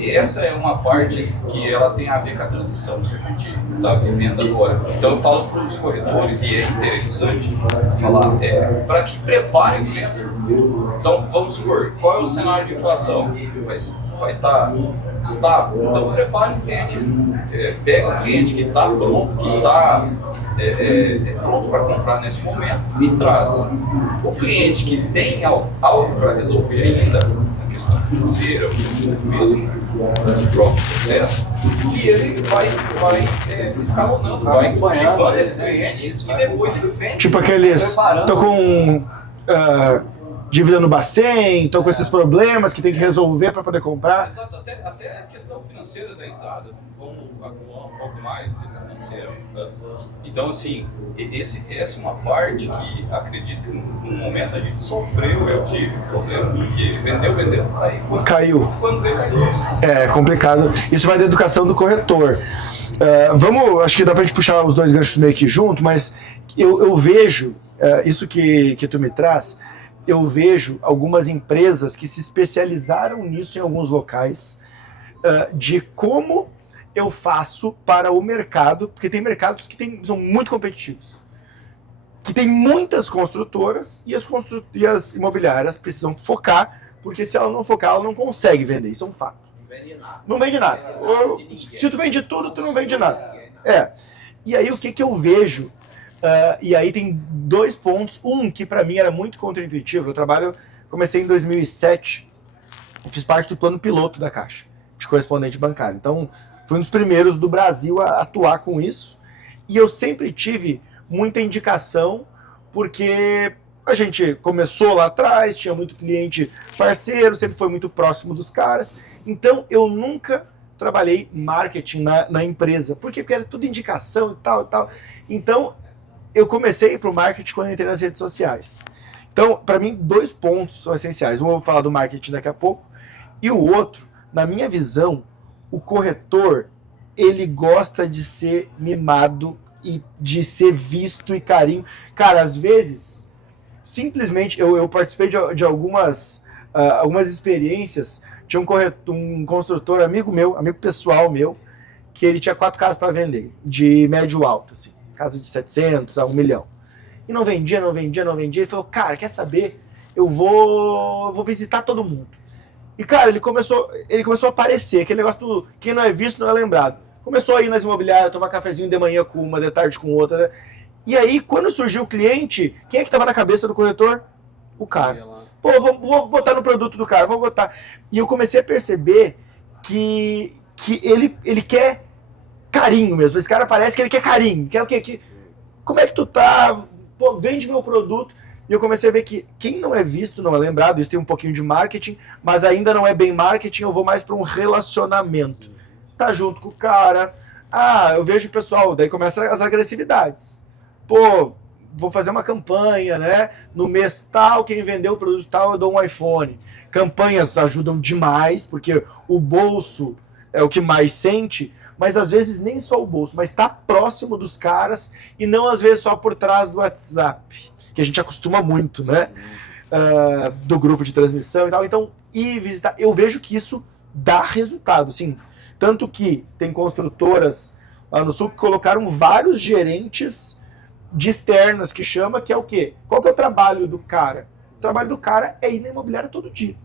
Essa é uma parte que ela tem a ver com a transição que a gente está vivendo agora. Então eu falo para os corretores, e é interessante falar, para que prepare o cliente. Então vamos supor, qual é o cenário de inflação? Vai estar estável. Então prepare o cliente, pega o cliente que está pronto, que está pronto para comprar nesse momento e traz. O cliente que tem algo para resolver ainda, a questão financeira, mesmo o próprio processo, e ele vai escalonando, vai cultivando esse cliente e depois ele vende. Tipo aqueles, tô com dívida no Bacen, tô com esses problemas que tem que resolver para poder comprar. Exato, até a questão financeira da entrada, vamos acumular um pouco mais desse financeiro. Então, assim, essa é uma parte que acredito que no momento a gente sofreu, eu tive problema, porque vendeu, aí caiu. Quando veio, caiu todas. É complicado. Isso vai da educação do corretor. Acho que dá pra gente puxar os dois ganchos meio que junto, mas eu vejo, isso que tu me traz, eu vejo algumas empresas que se especializaram nisso em alguns locais, de como eu faço para o mercado, porque tem mercados que são muito competitivos, que tem muitas construtoras e as imobiliárias precisam focar, porque se ela não focar, ela não consegue vender, isso é um fato. Não vende nada. Se tu vende tudo, tu não vende nada. E aí o que eu vejo? E aí tem dois pontos. Um que para mim era muito contraintuitivo. Comecei em 2007, fiz parte do plano piloto da Caixa, de correspondente bancário. Então, fui um dos primeiros do Brasil a atuar com isso. E eu sempre tive muita indicação, porque a gente começou lá atrás, tinha muito cliente parceiro, sempre foi muito próximo dos caras. Então, eu nunca trabalhei marketing na empresa. Por quê? Porque era tudo indicação e tal e tal. Então, eu comecei a ir para o marketing quando eu entrei nas redes sociais. Então, para mim, dois pontos são essenciais. Um eu vou falar do marketing daqui a pouco. E o outro, na minha visão, o corretor, ele gosta de ser mimado e de ser visto e carinho. Cara, às vezes, simplesmente, eu participei de algumas experiências. Tinha um construtor, amigo pessoal meu, que ele tinha 4 casas para vender, de médio alto, assim. Casa de 700 a 1 milhão. E não vendia. Ele falou, cara, quer saber? Eu vou visitar todo mundo. E, cara, ele começou a aparecer. Aquele negócio do quem não é visto não é lembrado. Começou a ir nas imobiliárias, tomar cafezinho de manhã com uma, de tarde com outra. Né? E aí, quando surgiu o cliente, quem é que estava na cabeça do corretor? O cara. Pô, vou botar no produto do cara, vou botar. E eu comecei a perceber que ele quer carinho mesmo. Esse cara parece que ele quer carinho. Quer o quê? Como é que tu tá? Pô, vende meu produto. E eu comecei a ver que quem não é visto não é lembrado. Isso tem um pouquinho de marketing, mas ainda não é bem marketing. Eu vou mais para um relacionamento. Tá junto com o cara. Eu vejo o pessoal. Daí começa as agressividades. Pô, vou fazer uma campanha, né? No mês tal, quem vendeu o produto tal, eu dou um iPhone. Campanhas ajudam demais, porque o bolso é o que mais sente, mas às vezes nem só o bolso, mas está próximo dos caras e não às vezes só por trás do WhatsApp, que a gente acostuma muito, né? Do grupo de transmissão e tal. Então, ir visitar, eu vejo que isso dá resultado, sim. Tanto que tem construtoras lá no sul que colocaram vários gerentes de externas, que chama, que é o quê? Qual que é o trabalho do cara? O trabalho do cara é ir na imobiliária todo dia.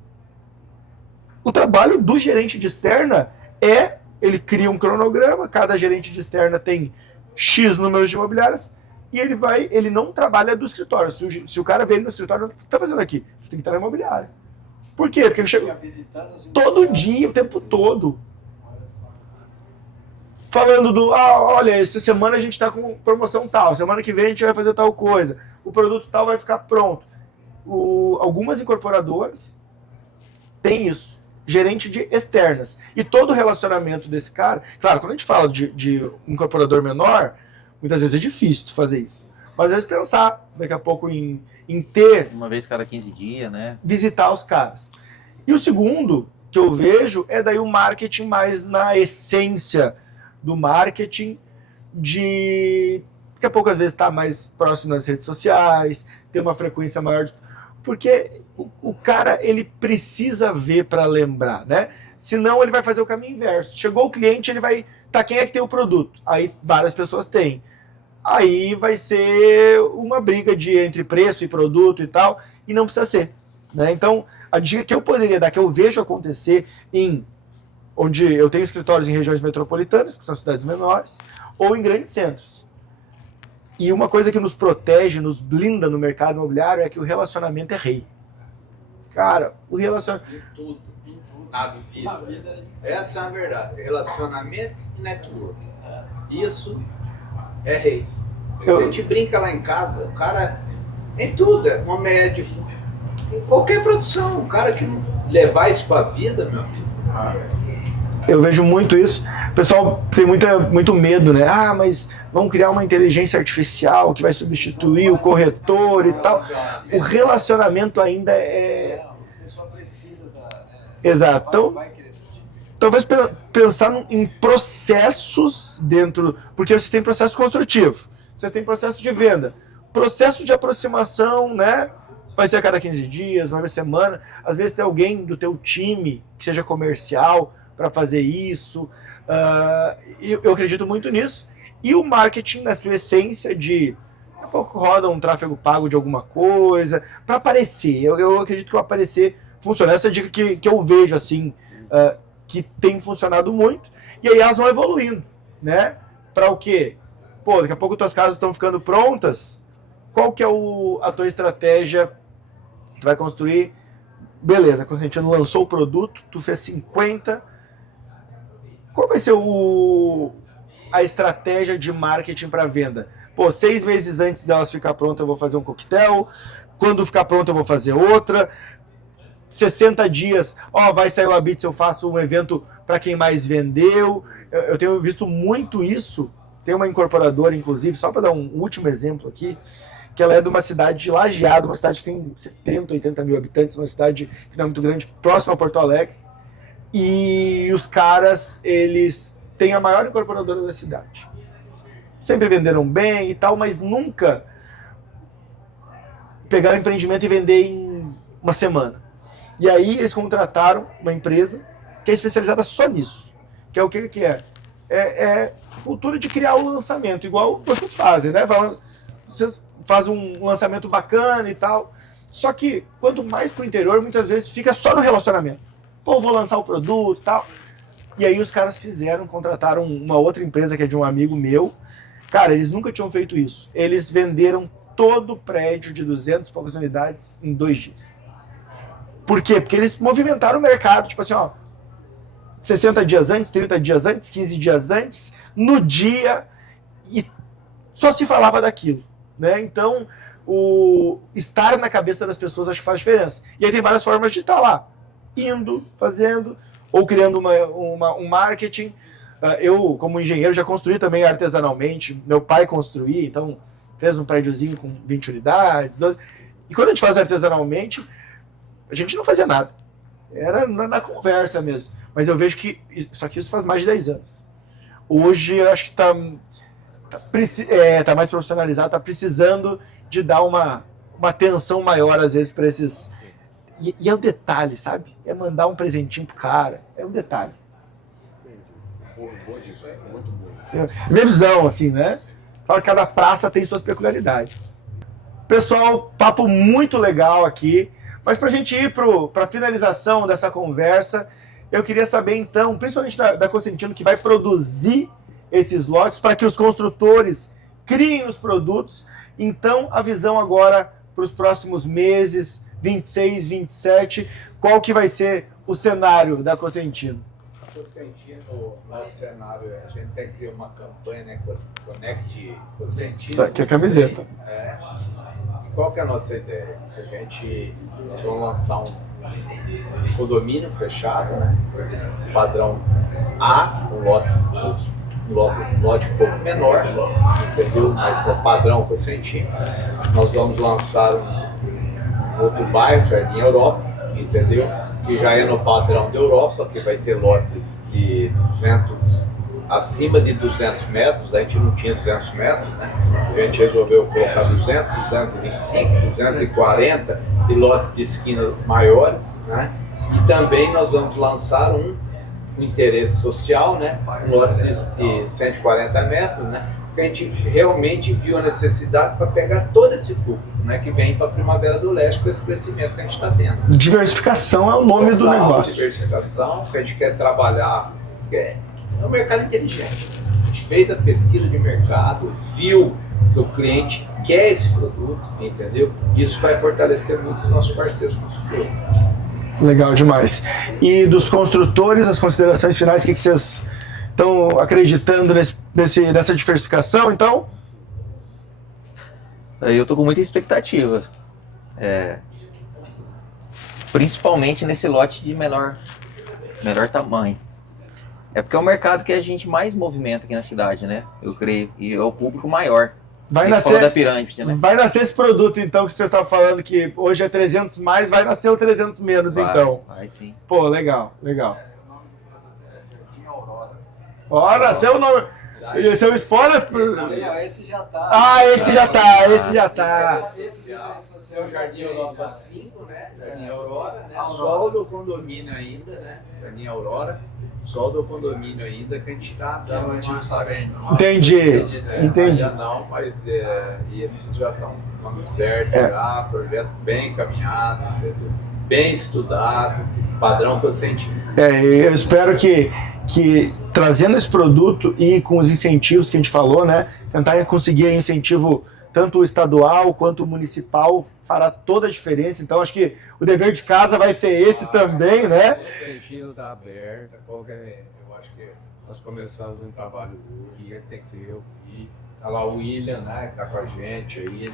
O trabalho do gerente de externa é, ele cria um cronograma, cada gerente de externa tem X números de imobiliárias, e ele não trabalha do escritório. Se o cara vem no escritório, o que está fazendo aqui? Tem que estar na imobiliária. Por quê? Porque eu chego todo dia, o tempo todo, falando olha, essa semana a gente está com promoção tal, semana que vem a gente vai fazer tal coisa, o produto tal vai ficar pronto. Algumas incorporadoras têm isso, gerente de externas. E todo o relacionamento desse cara, claro, quando a gente fala de um incorporador menor, muitas vezes é difícil tu fazer isso. Mas às vezes pensar daqui a pouco em ter... Uma vez cada 15 dias, né? Visitar os caras. E o segundo que eu vejo é daí o marketing mais na essência do marketing, daqui a pouco às vezes está mais próximo das redes sociais, ter uma frequência maior, porque o cara ele precisa ver para lembrar, né? Senão ele vai fazer o caminho inverso. Chegou o cliente, ele vai, quem é que tem o produto? Aí várias pessoas têm. Aí vai ser uma briga entre preço e produto e tal, e não precisa ser, né? Então, a dica que eu poderia dar, que eu vejo acontecer onde eu tenho escritórios em regiões metropolitanas, que são cidades menores, ou em grandes centros. E uma coisa que nos protege, nos blinda no mercado imobiliário é que o relacionamento é rei. Cara, o relacionamento... Em tudo. Na vida. Essa é a verdade. Relacionamento e network. Isso é rei. A gente brinca lá em casa, o cara... Em tudo, um médico, em qualquer produção, o cara que não levar isso pra vida, meu amigo... Eu vejo muito isso. O pessoal tem muito medo, né? Mas vamos criar uma inteligência artificial que vai substituir o corretor e tal. O relacionamento ainda é... O pessoal precisa da... Exato. Então, talvez pensar em processos dentro... Porque você tem processo construtivo, você tem processo de venda, processo de aproximação, né? Vai ser a cada 15 dias, uma vez semana. Às vezes tem alguém do teu time que seja comercial para fazer isso. Eu acredito muito nisso. E o marketing, na sua essência, daqui a pouco roda um tráfego pago de alguma coisa, para aparecer. Eu acredito que o aparecer funciona. Essa é a dica que eu vejo, assim, que tem funcionado muito. E aí elas vão evoluindo, né? Para o quê? Daqui a pouco tuas casas estão ficando prontas. Qual que é a tua estratégia? Tu vai construir, beleza, Constantino lançou o produto, tu fez 50. Qual vai ser a estratégia de marketing para venda? 6 meses antes delas ficar pronta eu vou fazer um coquetel, quando ficar pronta eu vou fazer outra, 60 dias, vai sair o Habits, eu faço um evento para quem mais vendeu. Eu tenho visto muito isso. Tem uma incorporadora, inclusive, só para dar um último exemplo aqui, que ela é de uma cidade de Lajeado, uma cidade que tem 70, 80 mil habitantes, uma cidade que não é muito grande, próxima a Porto Alegre. E os caras, eles têm a maior incorporadora da cidade. Sempre venderam bem e tal, mas nunca pegaram o empreendimento e vender em uma semana. E aí eles contrataram uma empresa que é especializada só nisso. Que é o que é? É cultura de criar o lançamento, igual vocês fazem, né? Vocês fazem um lançamento bacana e tal. Só que, quanto mais pro interior, muitas vezes fica só no relacionamento. Vou lançar o produto e tal. E aí os caras contrataram uma outra empresa que é de um amigo meu. Cara, eles nunca tinham feito isso. Eles venderam todo o prédio de 200 e poucas unidades em 2 dias. Por quê? Porque eles movimentaram o mercado, tipo assim, 60 dias antes, 30 dias antes, 15 dias antes, no dia, e só se falava daquilo, né? Então, o estar na cabeça das pessoas acho que faz diferença. E aí tem várias formas de estar lá, indo, fazendo, ou criando um marketing. Eu, como engenheiro, já construí também artesanalmente, meu pai construía, então fez um prédiozinho com 20 unidades, 12. E quando a gente faz artesanalmente, a gente não fazia nada. Era na conversa mesmo. Mas eu vejo que isso faz mais de 10 anos. Hoje eu acho que tá mais profissionalizado, está precisando de dar uma atenção maior, às vezes, para esses... E é o detalhe, sabe? É mandar um presentinho pro cara. É um detalhe. Boa disso, muito boa. Minha visão, assim, né? Claro que cada praça tem suas peculiaridades. Pessoal, papo muito legal aqui. Mas para a gente ir para a finalização dessa conversa, eu queria saber, então, principalmente da Cosentino, que vai produzir esses lotes para que os construtores criem os produtos. Então, a visão agora para os próximos meses, 26, 27, qual que vai ser o cenário da Cosentino? Cosentino, nosso cenário, a gente tem que criar uma campanha, né? Connect Cosentino. Tá aqui a camiseta. E qual que é a nossa ideia? Nós vamos lançar um condomínio fechado, né? Padrão A, um lote um pouco menor, entendeu? Mas é padrão Cosentino. Nós vamos lançar um outro bairro, Jardim Europa, entendeu? Que já é no padrão da Europa, que vai ter lotes de acima de 200 metros, a gente não tinha 200 metros, né? A gente resolveu colocar 200, 225, 240 e lotes de esquina maiores, né? E também nós vamos lançar um interesse social, né? Um lote de 140 metros, né? Que a gente realmente viu a necessidade para pegar todo esse público, né, que vem para a Primavera do Leste com esse crescimento que a gente está tendo. Diversificação é o nome do negócio. Diversificação, que a gente quer trabalhar, é um mercado inteligente. A gente fez a pesquisa de mercado, viu que o cliente quer esse produto, entendeu? Isso vai fortalecer muito os nossos parceiros construtores. Legal demais. E dos construtores, as considerações finais, o que vocês estão acreditando nessa diversificação, então? Eu tô com muita expectativa. Principalmente nesse lote de menor tamanho. É porque é o mercado que a gente mais movimenta aqui na cidade, né? Eu creio. E é o público maior. Vai nascer da pirâmide, né? Vai nascer esse produto, então, que você está falando que hoje é 300 mais, vai nascer o 300 menos, então. Vai sim. Pô, legal. Ora, nasceu o nome... Esse é o spoiler? Esse já tá. Ah, esse já tá. Esse é o Jardim Europa 5, né? Jardim Aurora, né? Sol do condomínio ainda, né? Jardim Aurora. Sol do condomínio ainda, que a gente tá dando Não sabe ainda. Entendi. Ainda não, mas esses já estão dando certo já, projeto bem encaminhado, entendeu? Bem estudado, padrão que eu senti. Eu espero que trazendo esse produto e com os incentivos que a gente falou, né, tentar conseguir incentivo tanto o estadual quanto o municipal fará toda a diferença. Então acho que o dever de casa vai ser esse também, né? O sentido está aberto. Eu acho que nós começamos um trabalho que tem que ser eu e tá lá o William, né, que tá com a gente aí,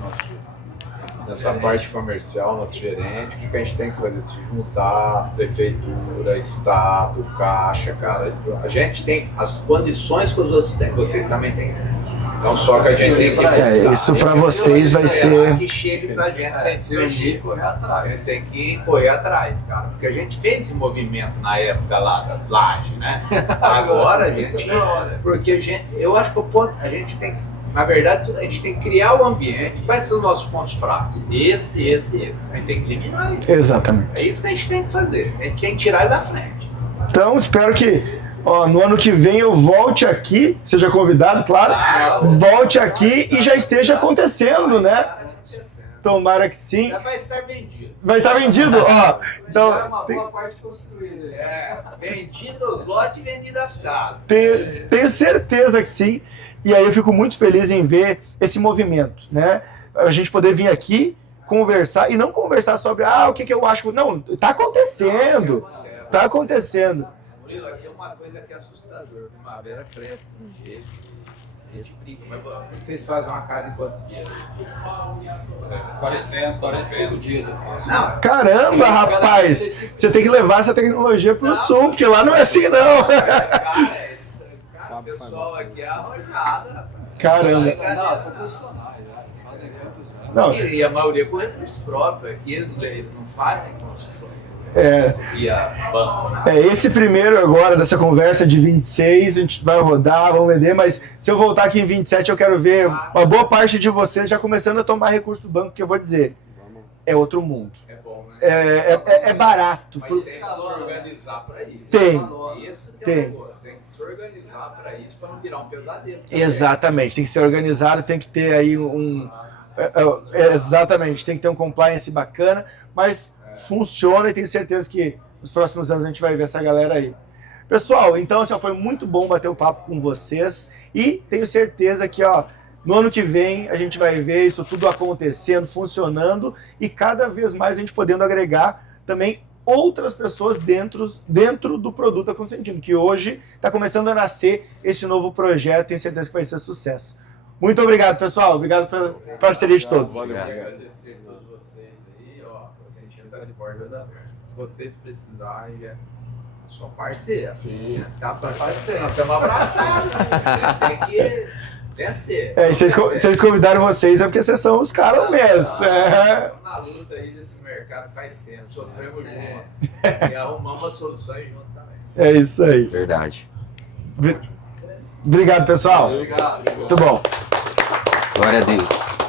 nessa parte comercial, nosso gerente. O que a gente tem que fazer? Se juntar, prefeitura, estado, caixa, cara. A gente tem as condições que os outros têm, vocês também têm. Então só que a gente tem que... isso para vocês vai ser... Que chegue pra gente sem se mexer, correr atrás. A gente tem que correr atrás, cara. Porque a gente fez esse movimento na época lá das lajes, né? Agora a gente... Porque eu acho que o ponto... A gente tem que... Na verdade, a gente tem que criar o ambiente. Quais são os nossos pontos fracos? Esse. A gente tem que eliminar isso. Exatamente. É isso que a gente tem que fazer. A gente tem que tirar ele da frente. Então, espero que no ano que vem eu volte aqui, seja convidado, claro, volte aqui e já esteja acontecendo, né? Tomara que sim. Já vai estar vendido. Vai estar vendido? Então, Já é uma boa parte construída. Vendido os lotes e vendidas as casas. Tenho certeza que sim. E aí eu fico muito feliz em ver esse movimento, né? A gente poder vir aqui, conversar, e não conversar sobre, o que eu acho. Não, tá acontecendo. Tá acontecendo. Murilo, aqui é uma coisa que é assustadora. Primavera fresca, a gente brinca, mas vocês fazem uma casa em quantos dias? 45 dias eu faço. Não. Caramba, rapaz! Você tem que levar essa tecnologia pro sul, porque lá não é assim, não. O pessoal aqui é arrojado, rapaz. Caramba. Não, são profissionais já. Não, E a maioria com recurso próprio, aqui eles não fazem com os próprios. Esse primeiro agora dessa conversa de 26, a gente vai rodar, vamos vender, mas se eu voltar aqui em 27, eu quero ver uma boa parte de vocês já começando a tomar recurso do banco, porque eu vou dizer, é outro mundo. É bom, né? É barato. Mas tem que se organizar para isso. Isso que tem. É um negócio. Tem que se organizar para isso, para não virar um pesadelo. Exatamente, tem que ser organizado, tem que ter aí exatamente, tem que ter um compliance bacana, mas funciona e tenho certeza que nos próximos anos a gente vai ver essa galera aí. Pessoal, então assim, foi muito bom bater o papo com vocês e tenho certeza que no ano que vem a gente vai ver isso tudo acontecendo, funcionando e cada vez mais a gente podendo agregar também outras pessoas dentro do produto da Consentino, que hoje está começando a nascer esse novo projeto, tenho certeza que vai ser sucesso. Muito obrigado, pessoal. Obrigado pela parceria de todos. Agradecer a todos vocês aí, Consentino está de portas abertas. Se vocês precisarem, eu sou parceiro. Sim. Tá para fazer, nós estamos abraçados. Tem que vencer. E se eles convidaram vocês é porque vocês são os caras mesmo. Estamos na luta aí desse mercado faz tempo. Sofremos junto. E arrumamos soluções junto também. É isso aí. Verdade. Obrigado, pessoal. Obrigado. Muito bom. Glória a Deus.